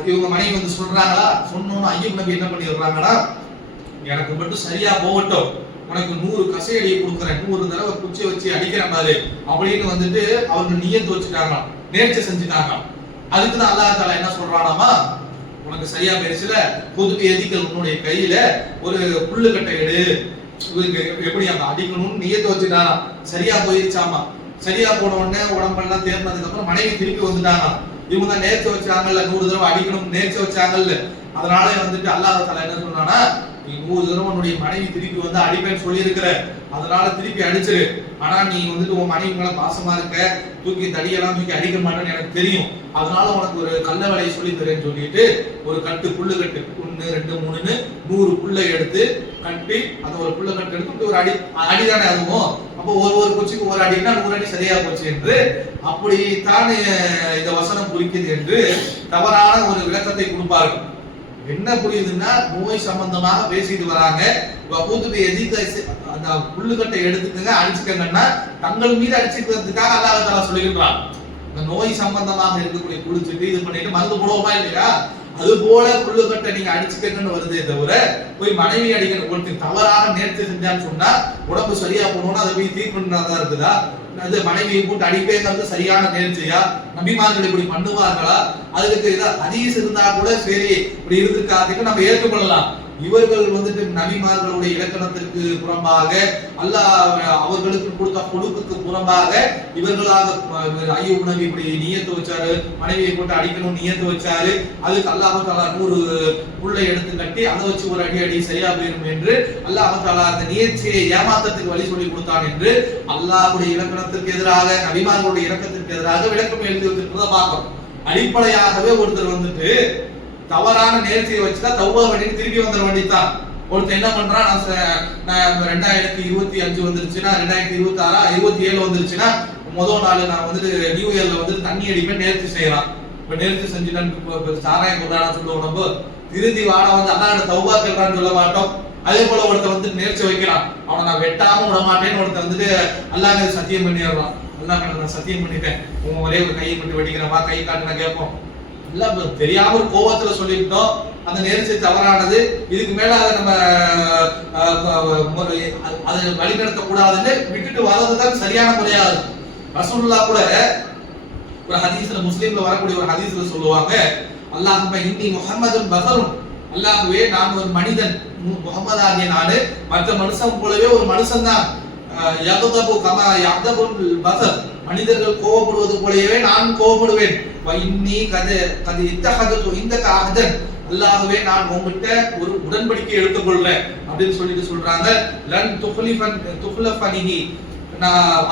இவங்க மனைவி வந்து சொல்றாங்களா, சொன்னோன்னு அய்யூப் நபி என்ன பண்ணிடுறாங்கன்னா, எனக்கு மட்டும் சரியா போகட்டும், உனக்கு 100 கசையடியை கொடுக்குறேன், 100 தடவை குச்சி வச்சு அடிக்கிற மாதிரி அப்படின்னு வந்துட்டு அவர்கள் நியத்து வச்சுட்டாங்க, நேர்ச்சி செஞ்சுட்டாங்க. அதுக்கு தான் அல்லாஹ் தஆலா என்ன சொல்றானாமா, உனக்கு சரியா பேசல, பொதுக்கு எதிக்கல் உன்னுடைய கையில ஒரு புல்லுக்கட்டை எடு, எப்படி அந்த அடிக்கணும்னு நியத்து வச்சுட்டானா. சரியா போயிருச்சாமா. சரியா போன உடனே உடம்பெல்லாம் தேர்ந்ததுக்கு அப்புறம் மனைவி திருப்பி வந்துட்டாங்க. இவங்க தான் நேர்ச்சி வச்சாங்கல்ல, 100 தடவை அடிக்கணும் நேர்ச்சி வச்சாங்கல்ல. அதனால வந்துட்டு அல்லாஹ் தஆலா என்ன சொன்னானா, நீ 100 தடவை உன்னுடைய மனைவி திருப்பி வந்து அடிப்பேன்னு சொல்லி இருக்கிற, அதனால திருப்பி அடிச்சிரு. ஆனா நீ வந்துட்டு உன் மனைவி மேல பாசமா இருக்க, தூக்கி தடியெல்லாம் தூக்கி அடிக்க மாட்டேன்னு எனக்கு தெரியும், அதனால உனக்கு ஒரு கள்ள வேலையை சொல்லி தரேன்னு சொல்லிட்டு ஒரு புல்லு கட்டு 1 2 3ன்னு 100 புல்லை எடுத்து கட்டி அந்த ஒரு புல்லை கட்டு எடுத்து ஒரு அடிதானே அதுவும். அப்போ ஒரு குச்சிக்கு ஒரு அடினா 100 அடி சரியா போச்சு என்று அப்படித்தான் இந்த வசனம் குறிக்குது என்று தவறான ஒரு விளக்கத்தை கொடுப்பார்கள். என்ன புரியுதுன்னா நோய் சம்பந்தமாக பேசிட்டு வராங்க. அந்த புல்லுக்கட்டை எடுத்துக்கங்க அடிச்சுக்கங்கன்னா தங்கள் மீது அடிச்சுக்கிறதுக்காக அல்லாஹ் தஆலா சொல்லியிருக்கிறான். இந்த நோய் சம்பந்தமாக இருக்கக்கூடிய குளிச்சுட்டு இது பண்ணிட்டு மருந்து போடுவோமா இல்லையா, அது போல புல்லுக்கட்டை நீங்க அடிச்சுக்கங்கன்னு வருதே தவிர போய் மனைவி அடிக்கணும். ஒருத்தர் தவறாக நேர்த்தி செஞ்சான்னு சொன்னா உடம்பு சரியா போகணும்னா அதை போய் தீர்க்கணும்னா இருக்குதா? அது மனைவியை போட்டு அடிப்பேங்கிறது சரியான நேர்ச்சியா? நபிமார்கள் இப்படி பண்ணுவார்களா? அதுக்கு ஹதீஸ் இருந்தா கூட சரி இப்படி இருந்திருக்காதுக்கு நம்ம ஏற்றுக்கொள்ளலாம். இவர்கள் வந்துட்டு நபிமார்களுடைய இலக்கணத்திற்கு புறம்பாக அல்லாஹ் அவர்களுக்கு கொடுத்த பொறுப்புக்கு புறம்பாக இவர்களாக ஐயூப் நபி இப்படி நியத்து வச்சாரு, மனைவியை போட்டு அடிக்கணும் நியத்து வச்சாரு, அதுக்கு அல்லாஹ் தஆலா 100 புல்லை எடுத்து கட்டி அதை வச்சு ஒரு அடி சரியா போயிடும் என்று அல்லாஹ் தஆலா அந்த நியர்ச்சியை ஏமாற்றத்துக்கு வழி சொல்லி கொடுத்தான் என்று அல்லாஹ்வுடைய இலக்கணத்திற்கு எதிராக நபிமார்களுடைய இலக்கத்திற்கு எதிராக விளக்கம் எழுதி வச்சிருக்கிறத பார்க்கிறோம். அடிப்படையாகவே ஒருத்தர் வந்துட்டு தவறான நேர்ச்சியை வச்சுதான் தௌபா பண்ணிட்டு திருப்பி வந்துட வேண்டியதுதான். ஒருத்தர் என்ன பண்றான், நான் 2025 வந்துருச்சுன்னா 2026 27 வந்துருச்சுன்னா முதல் நாள் நான் வந்துட்டு நியூ இயர்ல வந்துட்டு தண்ணி அடிப்பேன் நேர்ச்சி செய்யலாம். இப்ப நேர்ச்சி செஞ்சுட்டான்னு சாராயம் கொண்டாட சொல்லுவோம். நம்ம திருதி வாட வந்து அண்ணா தௌபா கேட்கறான்னு சொல்ல மாட்டோம். அதே போல ஒருத்தர் வந்து நேர்ச்சி வைக்கிறான், அவனை நான் வெட்டாம விட மாட்டேன்னு ஒருத்தர் வந்துட்டு அல்லாஹ் சத்தியம் பண்ணிடுறான். அல்லாஹ் நான் சத்தியம் பண்ணிட்டேன், உங்க ஒரே ஒரு கையை மட்டும் வெட்டிக்கிறவா கை காட்டு நான் கேட்போம். தெரியாம ஒரு கோபத்துல சொல்லிட்டோம், அந்த நேர்ச்சி தவறானது, இதுக்கு மேல அதை நம்ம அதை வழிநடத்த கூடாதுன்னு விட்டுட்டு வர்றதுதான் சரியான முறையாது. ரசூலுல்லாஹ் கூட ஒரு ஹதீஸ்ல, முஸ்லிம்ல வரக்கூடிய ஒரு ஹதீஸ்ல சொல்லுவாங்க, அல்லாஹும்ம இன்னி முஹம்மதுன் பஸருன், அல்லாஹ்வே நான் ஒரு மனிதன், முஹம்மது ஆகிய நானு மற்ற மனுஷன் போலவே ஒரு மனுஷன் தான். யக்தபு கமா யக்தபுல் பஸர், மனிதர்கள் கோபப்படுவது போலவே நான் கோபப்படுவேன். இன்னி கது இத்தஹது இந்தக அஹதன், அல்லாஹ்வே நான் உங்ககிட்ட ஒரு உடன்படிக்கை எடுத்துக்கொள்றேன் அப்படின்னு சொல்லிட்டு சொல்றாங்க. லன் துஃப்லஃபனிஹி,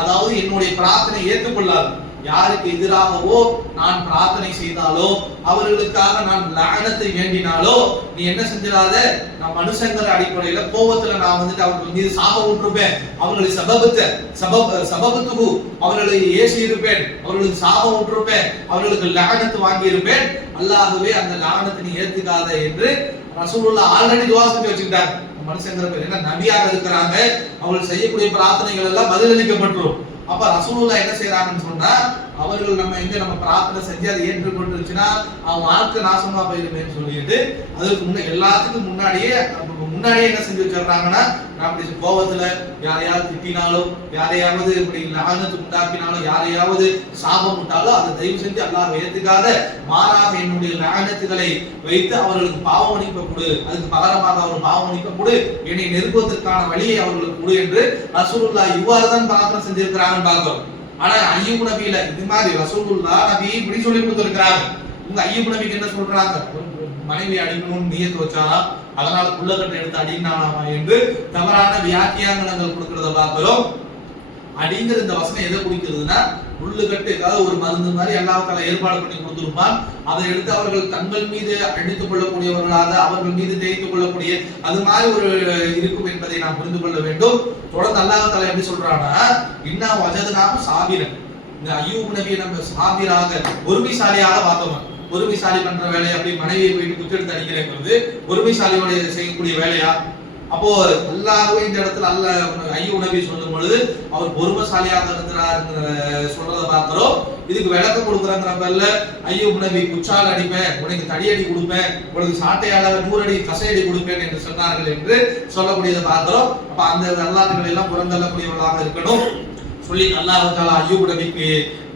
அதாவது என்னுடைய பிரார்த்தனை ஏற்றுக்கொள்ளாது. யாருக்கு எதிராகவோ நான் பிரார்த்தனை செய்தாலோ அவர்களுக்காக நான் லஅனத்தை வேண்டினாலோ நீ என்ன செஞ்சிடாத, நான் மனுஷங்கிற அடிப்படையில கோபத்துல நான் வந்துட்டு அவர்கள் மீது சாப விட்டுருப்பேன், அவர்களை சபபத்துகு அவர்களை ஏசி இருப்பேன், அவர்களுக்கு சாபம் விட்டுருப்பேன், அவர்களுக்கு லஅனத்து வாங்கி இருப்பேன். அல்லாஹ்வே அந்த லஅனத்தை நீ ஏத்துக்காத என்று ரசூலுல்லாஹ் ஆல்ரெடி துஆ செஞ்சு வச்சிருக்காங்க. மனுஷங்கிற பேர் என்ன நபியாக இருக்கிறாங்க, அவர்கள் செய்யக்கூடிய பிரார்த்தனைகள் எல்லாம் பதிலளிக்கப்பட்டுரும். அப்ப ரசூலுல்லாஹ் என்ன செய்யறாங்கன்னு சொன்னா, அவர்கள் நம்ம பிரார்த்தனை செஞ்சு அதை ஏற்றுக்கொண்டுருச்சுன்னா அவன் வாழ்க்கை நாசமா போயிருமேன்னு சொல்லிட்டு அதுக்கு எல்லாத்துக்கும் முன்னாடியே என்ன செஞ்சு வச்சிடறாங்கன்னா, நான் அப்படி கோபத்துல யாரையாவது திட்டினாலோ யாரையாவது இப்படி லஅனத்து உண்டாக்கினாலோ யாரையாவது சாபம் விட்டாலோ அதை தயவு செஞ்சு அல்லாஹ் ஏத்துக்காத, மாறாக என்னுடைய லஅனத்துகளை வைத்து அவர்களுக்கு பாவ மன்னிப்பு கொடு, அதுக்கு பகரமாக அவர் பாவ மன்னிப்பு கொடு, என்னை நெருங்குவதற்கான வழியை அவர்களுக்கு கொடு என்று ரசூலுல்லாஹ் இவ்வாறு தான் பிரார்த்தனை செஞ்சிருக்கிறாங்கன்னு பார்க்கிறோம். ஆனா ஐயூப் நபியில இது மாதிரி ரசூலுல்லாஹ் நபி இப்படி சொல்லி கொடுத்திருக்கிறாங்க. உங்க ஐயூப் நபிக்கு என்ன சொல்றாங்க, மனைவி அடிக்கணும்னு நியத்து வச்சாரா, அதனால புல்லக்கட்டை எடுத்து அடினானாமா என்று தவறான வியாக்கியானங்கள் கொடுக்கறத பார்க்கிறோம். அடிங்கிற இந்த வசனம் எதை குறிக்கிறதுனா, புல்லுக்கட்டு ஏதாவது ஒரு மருந்து மாதிரி அல்லாஹ் தஆலா ஏற்பாடு பண்ணி கொடுத்திருப்பான். அதை எடுத்து அவர்கள் தங்கள் மீது அடித்துக் கொள்ளக்கூடியவர்களாக அவர்கள் மீது தேய்த்துக் கொள்ளக்கூடிய அது மாதிரி ஒரு இருக்கும் என்பதை நாம் புரிந்து கொள்ள வேண்டும். தொடர்ந்து அல்லாஹ் தஆலா எப்படி சொல்றானா, இன்னா வஜதனாஹு சாபிரன், இந்த அய்யூப் நபியை நம்ம சாபிராக பொறுமைசாலியாக பார்த்தோம். பொறுமைசாலி பண்ற வேலையை அப்படி மனைவியை போயிட்டு குத்தெடுத்து அடிக்கிறது பொறுமைசாலியோட செய்யக்கூடிய வேலையா? அப்போ அல்லாஹ்வே இந்த இடத்துல அல்லாஹ் ஐயூப் நபி சொல்லும் பொழுது அவர் பொறுமைசாலியாக இருக்கிறார் சொல்றத பார்க்கிறோம். இதுக்கு விளக்கம் கொடுக்குறாங்கிற பேர்ல ஐயூப் நபி குச்சால் அடிப்பேன், உனக்கு தடியடி கொடுப்பேன், உனக்கு சாட்டையால 100 அடி கசையடி கொடுப்பேன் என்று சொன்னார்கள் என்று சொல்லக்கூடியதை பார்க்கிறோம். அப்ப அந்த வரலாறுகளை எல்லாம் புறந்தள்ளக்கூடியவர்களாக இருக்கணும் சொல்லி அல்லாஹ் தஆலா ஐயூப் நபிக்கு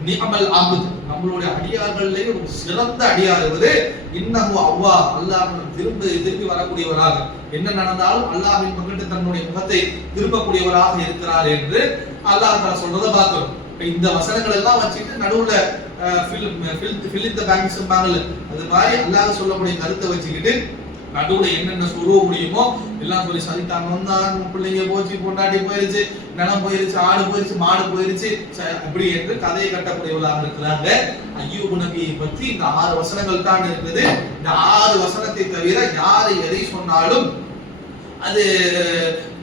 நிஅமல் அப்த், நம்மளுடைய அடியார்கள்லயே ஒரு சிறந்த அடியார் இவரு, இன்னஹு அல்லாஹ், அல்லாஹ் திரும்பி வரக்கூடியவராக என்ன நடந்தாலும் அல்லாஹ்வின் பக்கத்து தன்னுடைய முகத்தை திருப்பக்கூடியவராக இருக்கிறார் என்று அல்லாஹ் தஆலா சொல்றத பார்க்கிறோம். இந்த வசனங்கள் எல்லாம் வச்சிட்டு நடுவுல ஃபில் இன் தி பேங்க்ஸ் சொல்றாங்கல்ல, அது மாதிரி அல்லாஹ் சொல்லக்கூடிய கருத்தை வச்சுக்கிட்டு நடுவுல என்னென்ன சொல்ல முடியுமோ எல்லாம் சொல்லி சரித்தாங்க வந்தான், பிள்ளைங்க போச்சு, பொண்டாட்டி போயிருச்சு, நிலம் போயிருச்சு, ஆடு போயிருச்சு, மாடு போயிருச்சு, அப்படி என்று கதையை கட்டக்கூடியவர்களாக இருக்கிறாங்க. ஐயூப் நபியை பற்றி இந்த 6 வசனங்கள் தான் இருக்குது. இந்த 6 வசனத்தை தவிர யாரு எதை சொன்னாலும் அது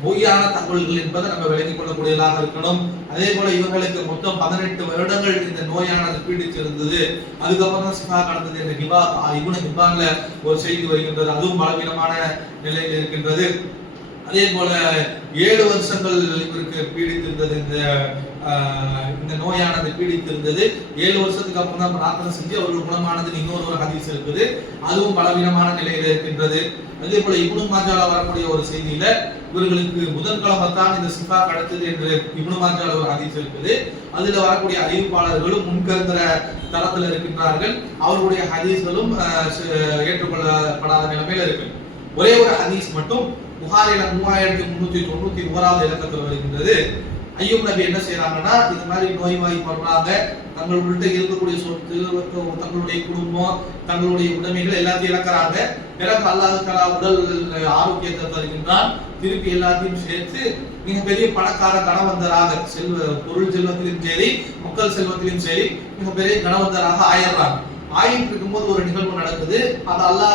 பொய்யான உறுதியான தகவல்கள் என்பதை நம்ம விளங்கிக் கொள்ளக்கூடியதாக இருக்கணும். அதே போல இவர்களுக்கு மொத்தம் 18 வருடங்கள் இந்த நோயானது பீடித்திருந்தது. அதுக்கப்புறம் தான் சிஃபா கடந்தது என்ற இப்னு ஹிப்பான்ல ஒரு செய்தி வருகின்றது. அதுவும் பலவீனமான நிலையில் இருக்கின்றது. அதே போல 7 வருஷங்கள் இவருக்கு பீடித்திருந்தது. இந்த நோயானது பீடித்திருந்தது. 7 வருஷத்துக்கு அப்புறம் தான் பிரார்த்தனை செஞ்சு அவர்கள் குணமானது இன்னொரு ஹதீஸ் இருக்குது. அதுவும் பலவீனமான நிலையில இருக்கின்றது. அதே போல இப்னு மாஜால வரக்கூடிய ஒரு செய்தியில இவர்களுக்கு புதன்கிழமை தான் இந்த சிஃபா கிடைத்தது என்று இப்னு மாஜால ஒரு ஹதீஸ் இருக்குது. அதுல வரக்கூடிய அறிவிப்பாளர்களும் முன்கருந்துற தரத்தில் இருக்கின்றார்கள். அவர்களுடைய ஹதீஸ்களும் ஏற்றுக்கொள்ளப்படாத நிலைமையில இருக்கு. ஒரே ஒரு ஹதீஸ் மட்டும் புகாரில 3391 இலக்கத்தில் வருகின்றது. ஐயூப் நபி என்ன செய்யறாங்கன்னா, இது மாதிரி நோய்வாய்ப்படுறாங்க, தங்களுடைய இருக்கக்கூடிய சொத்து, தங்களுடைய குடும்பம், தங்களுடைய உடைமைகள் எல்லாத்தையும் இழக்கிறாங்க. பிறகு அல்லாஹ் தஆலா உடல் ஆரோக்கியத்தை தருகின்றான். திருப்பி எல்லாத்தையும் சேர்த்து மிகப்பெரிய பணக்கார கணவந்தராக பொருள் செல்வத்திலும் சரி, மக்கள் செல்வத்திலும் சரி மிகப்பெரிய கணவந்தராக ஆயிடுறாங்க. ஆயிட்டு இருக்கும்போது ஒரு நிகழ்வு நடக்குது. அது அல்லாஹ்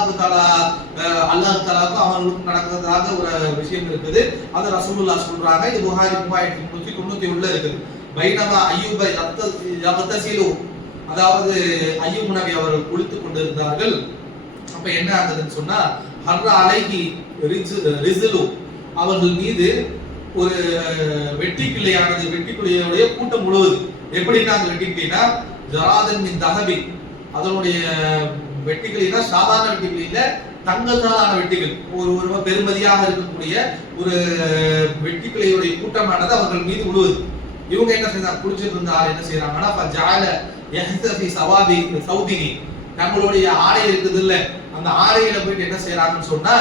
தஆலாவுக்கும் அவங்களுக்கும் நடக்கிறதாக ஒரு விஷயம் இருக்குது. அது ரசூலுல்லாஹ் சொல்றாங்க. இது புகாரி 3391 இருக்குது. பைனமா அய்யூப யக்தசிலு, அதாவது அய்யூப் நபி அவர்கள் குளித்துக் கொண்டிருந்தார்கள். அப்ப என்ன ஆகுதுன்னு சொன்னா, ஹர்ர அலைஹி ரிஸ்லு, அவர்கள் மீது ஒரு வெட்டிக்கிளையானது, வெட்டிக்கிளையுடைய கூட்டம் முழுவது. எப்படின்னா அந்த வெட்டிக்கிளைனா ஜராதன் மின் தஹபி, அதனுடைய வெட்டிகளினா சாதாரண வெட்டிகள் இல்ல, தங்கத்தாலான வெட்டிகள், ஒரு பெருமதியாக இருக்கக்கூடிய ஒரு வெட்டிக்கிளையுடைய கூட்டமானது அவர்கள் மீது விழுவது. இவங்க என்ன செய்யறாங்க, குளிச்சுட்டு இருந்த ஆள் என்ன செய்யறாங்கன்னா, ஜால யஹ்தஃபி சவாபி சௌபிகி, தங்களுடைய ஆடை இருக்குது இல்ல, அந்த ஆடையில போயிட்டு என்ன செய்யறாங்கன்னு சொன்னா,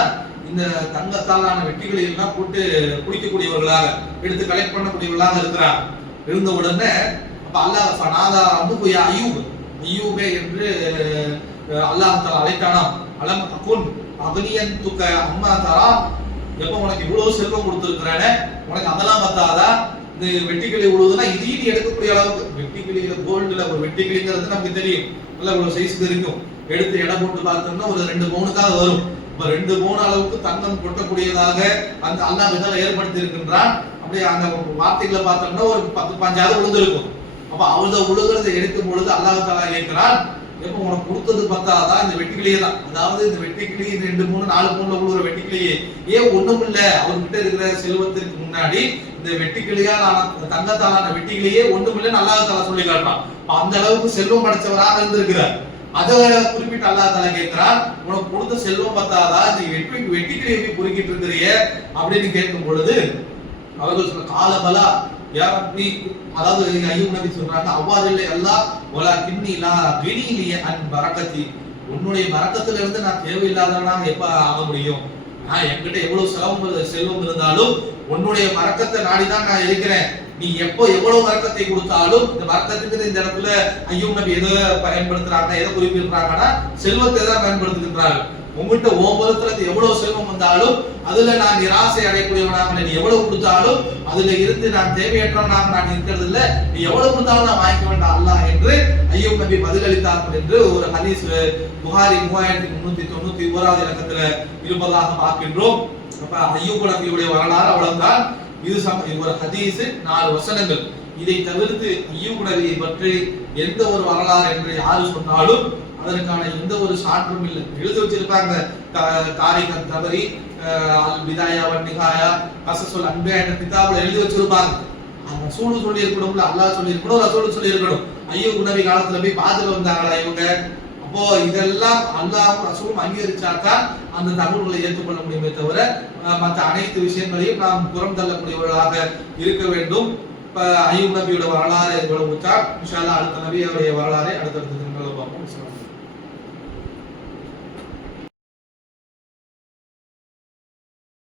இந்த தங்கத்தாலான வெட்டிகளை எல்லாம் போட்டு குளிக்கக்கூடியவர்களாக எடுத்து கலெக்ட் பண்ணக்கூடியவர்களாக இருக்கிறாங்க. இருந்த உடனே அப்ப அல்லாஹ் ஃபனாதா ரப்புக யா அய்யூப், அய்யூபே என்று அல்லாஹ் தஆலா அழைத்தானாம். அலம் தகுன் அக்னியன் துக அம்மா தரா, எப்ப உனக்கு இவ்வளவு செல்வம் கொடுத்திருக்கிறானே, உனக்கு அதெல்லாம் பத்தாதா? இந்த வெட்டிக்கிளி உழுவுதுன்னா இதையும் எடுக்கக்கூடிய அளவுக்கு, வெட்டிக்கிளியில கோல்டுல ஒரு வெட்டிக்கிளிங்கிறது நமக்கு தெரியும், நல்ல ஒரு சைஸ்க்கு இருக்கும். எடுத்து எடை போட்டு பார்த்தோம்னா ஒரு 2 பவுனுக்காக வரும். இப்ப 2 பவுன் அளவுக்கு தங்கம் கொட்டக்கூடியதாக அந்த அல்லாஹ் இதெல்லாம் ஏற்படுத்தி இருக்கின்றான். அப்படியே அந்த வார்த்தைகளை பார்த்தோம்னா ஒரு 10-15 விழுந்திருக்கும். அப்ப அவளை உழுகிறத எடுக்கும் பொழுது அல்லாஹ் தஆலா கேட்கிறான், எப்ப உனக்கு கொடுத்தது பத்தாதா? இந்த வெட்டிக்கிளியே தான், அதாவது இந்த வெட்டிக்கிளி 2, 3, 4 பவுன்ல உழுகிற வெட்டிக்கிளியே ஏன் ஒண்ணும் இல்ல, அவர்கிட்ட இருக்கிற செல்வத்திற்கு முன்னாடி இந்த வெட்டிக்கிளியால் தங்கத்தாலான வெட்டிக்கிளியே ஒண்ணும் இல்லைன்னு அல்லாஹ் தஆலா சொல்லி காட்டுறான். அந்த அளவுக்கு செல்வம் படைச்சவராக இருந்திருக்கிறார். அதை குறிப்பிட்டு அல்லாஹ் தஆலா கேட்கிறான், உனக்கு கொடுத்த செல்வம் பத்தாதா? இந்த வெட்டிக்கிளியை போய் பொறுக்கிட்டு இருக்கிறிய அப்படின்னு கேட்கும் பொழுது அவர்கள் சொல்ற காலபலா யா ரப்பி, அதாவது அய்யூப் நபி சொல்றாங்க, அவ்வாறு இல்லை அல்லாஹ், வலா கின்னி லா கினிலிய அன் பரக்கத்தி, உன்னுடைய பரக்கத்துல இருந்து நான் தேவையில்லாதவனாக எப்ப ஆக முடியும்? நான் என்கிட்ட எவ்வளவு செல்வம் இருந்தாலும் உன்னுடைய பரக்கத்தை நாடிதான் நான் இருக்கிறேன். நீ எப்போ எவ்வளவு வரக்கத்தை கொடுத்தாலும், இந்த வரக்கத்துக்கு இந்த இடத்துல அய்யூப் நபி எதை பயன்படுத்துறாங்க, எதை குறிப்பிடுறாங்கன்னா செல்வத்தை தான் பயன்படுத்துகின்றார்கள். உங்ககிட்ட ஓம்பரத்துல எவ்வளவு செல்வம் வந்தாலும் அதுல நான் நிராசை அடையக்கூடியவனாக, நீ எவ்வளவு கொடுத்தாலும் அதுல இருந்து நான் தேவையற்றவனாக நான் இருக்கிறது இல்ல, நீ எவ்வளவு கொடுத்தாலும் நான் வாங்கிக்க வேண்டாம் அல்லாஹ் என்று அய்யூப் நபி பதிலளித்தார்கள் என்று ஒரு ஹதீஸ் புகாரி 3391 இலக்கத்துல இருப்பதாக பார்க்கின்றோம். அப்ப அய்யூப் நபியுடைய வரலாறு அவ்வளவுதான். இது ஒரு ஹதீஸ், 4 வசனங்கள். இதை தவிர்த்து அய்யூப் நபியை பற்றி எந்த ஒரு வரலாறு என்று யாரு சொன்னாலும் அதற்கான எந்த ஒரு சான்றும் இல்லை. எழுதி வச்சிருக்காங்க, தாரிக் தபரி அல் பிதாயா வன் நிஹாயா கஸஸுல் அன்பியா என்ற கிதாபுல எழுதி வச்சிருப்பாங்க. ரசூல் சொல்லி இருக்கணும்ல, அல்லாஹ் சொல்லி இருக்கணும், ரசூல் சொல்லி இருக்கணும். அய்யூப் நபி காலத்துல போய் பார்த்துட்டு வந்தாங்களா இவங்க? அப்போ இதெல்லாம் அல்லாஹ்வும் ரசூலும் அங்கீகரிச்சாதான் அந்த தகவல்களை ஏற்றுக்கொள்ள முடியுமே தவிர மற்ற அனைத்து விஷயங்களையும் நாம் புறம் தள்ளக்கூடியவர்களாக இருக்க வேண்டும். இப்ப அய்யூப் நபியோட வரலாறு இவ்வளவு தான். இன்ஷா அல்லாஹ் அடுத்த நபியோடைய வரலாறை அடுத்தடுத்த தினங்களில் பார்ப்போம்.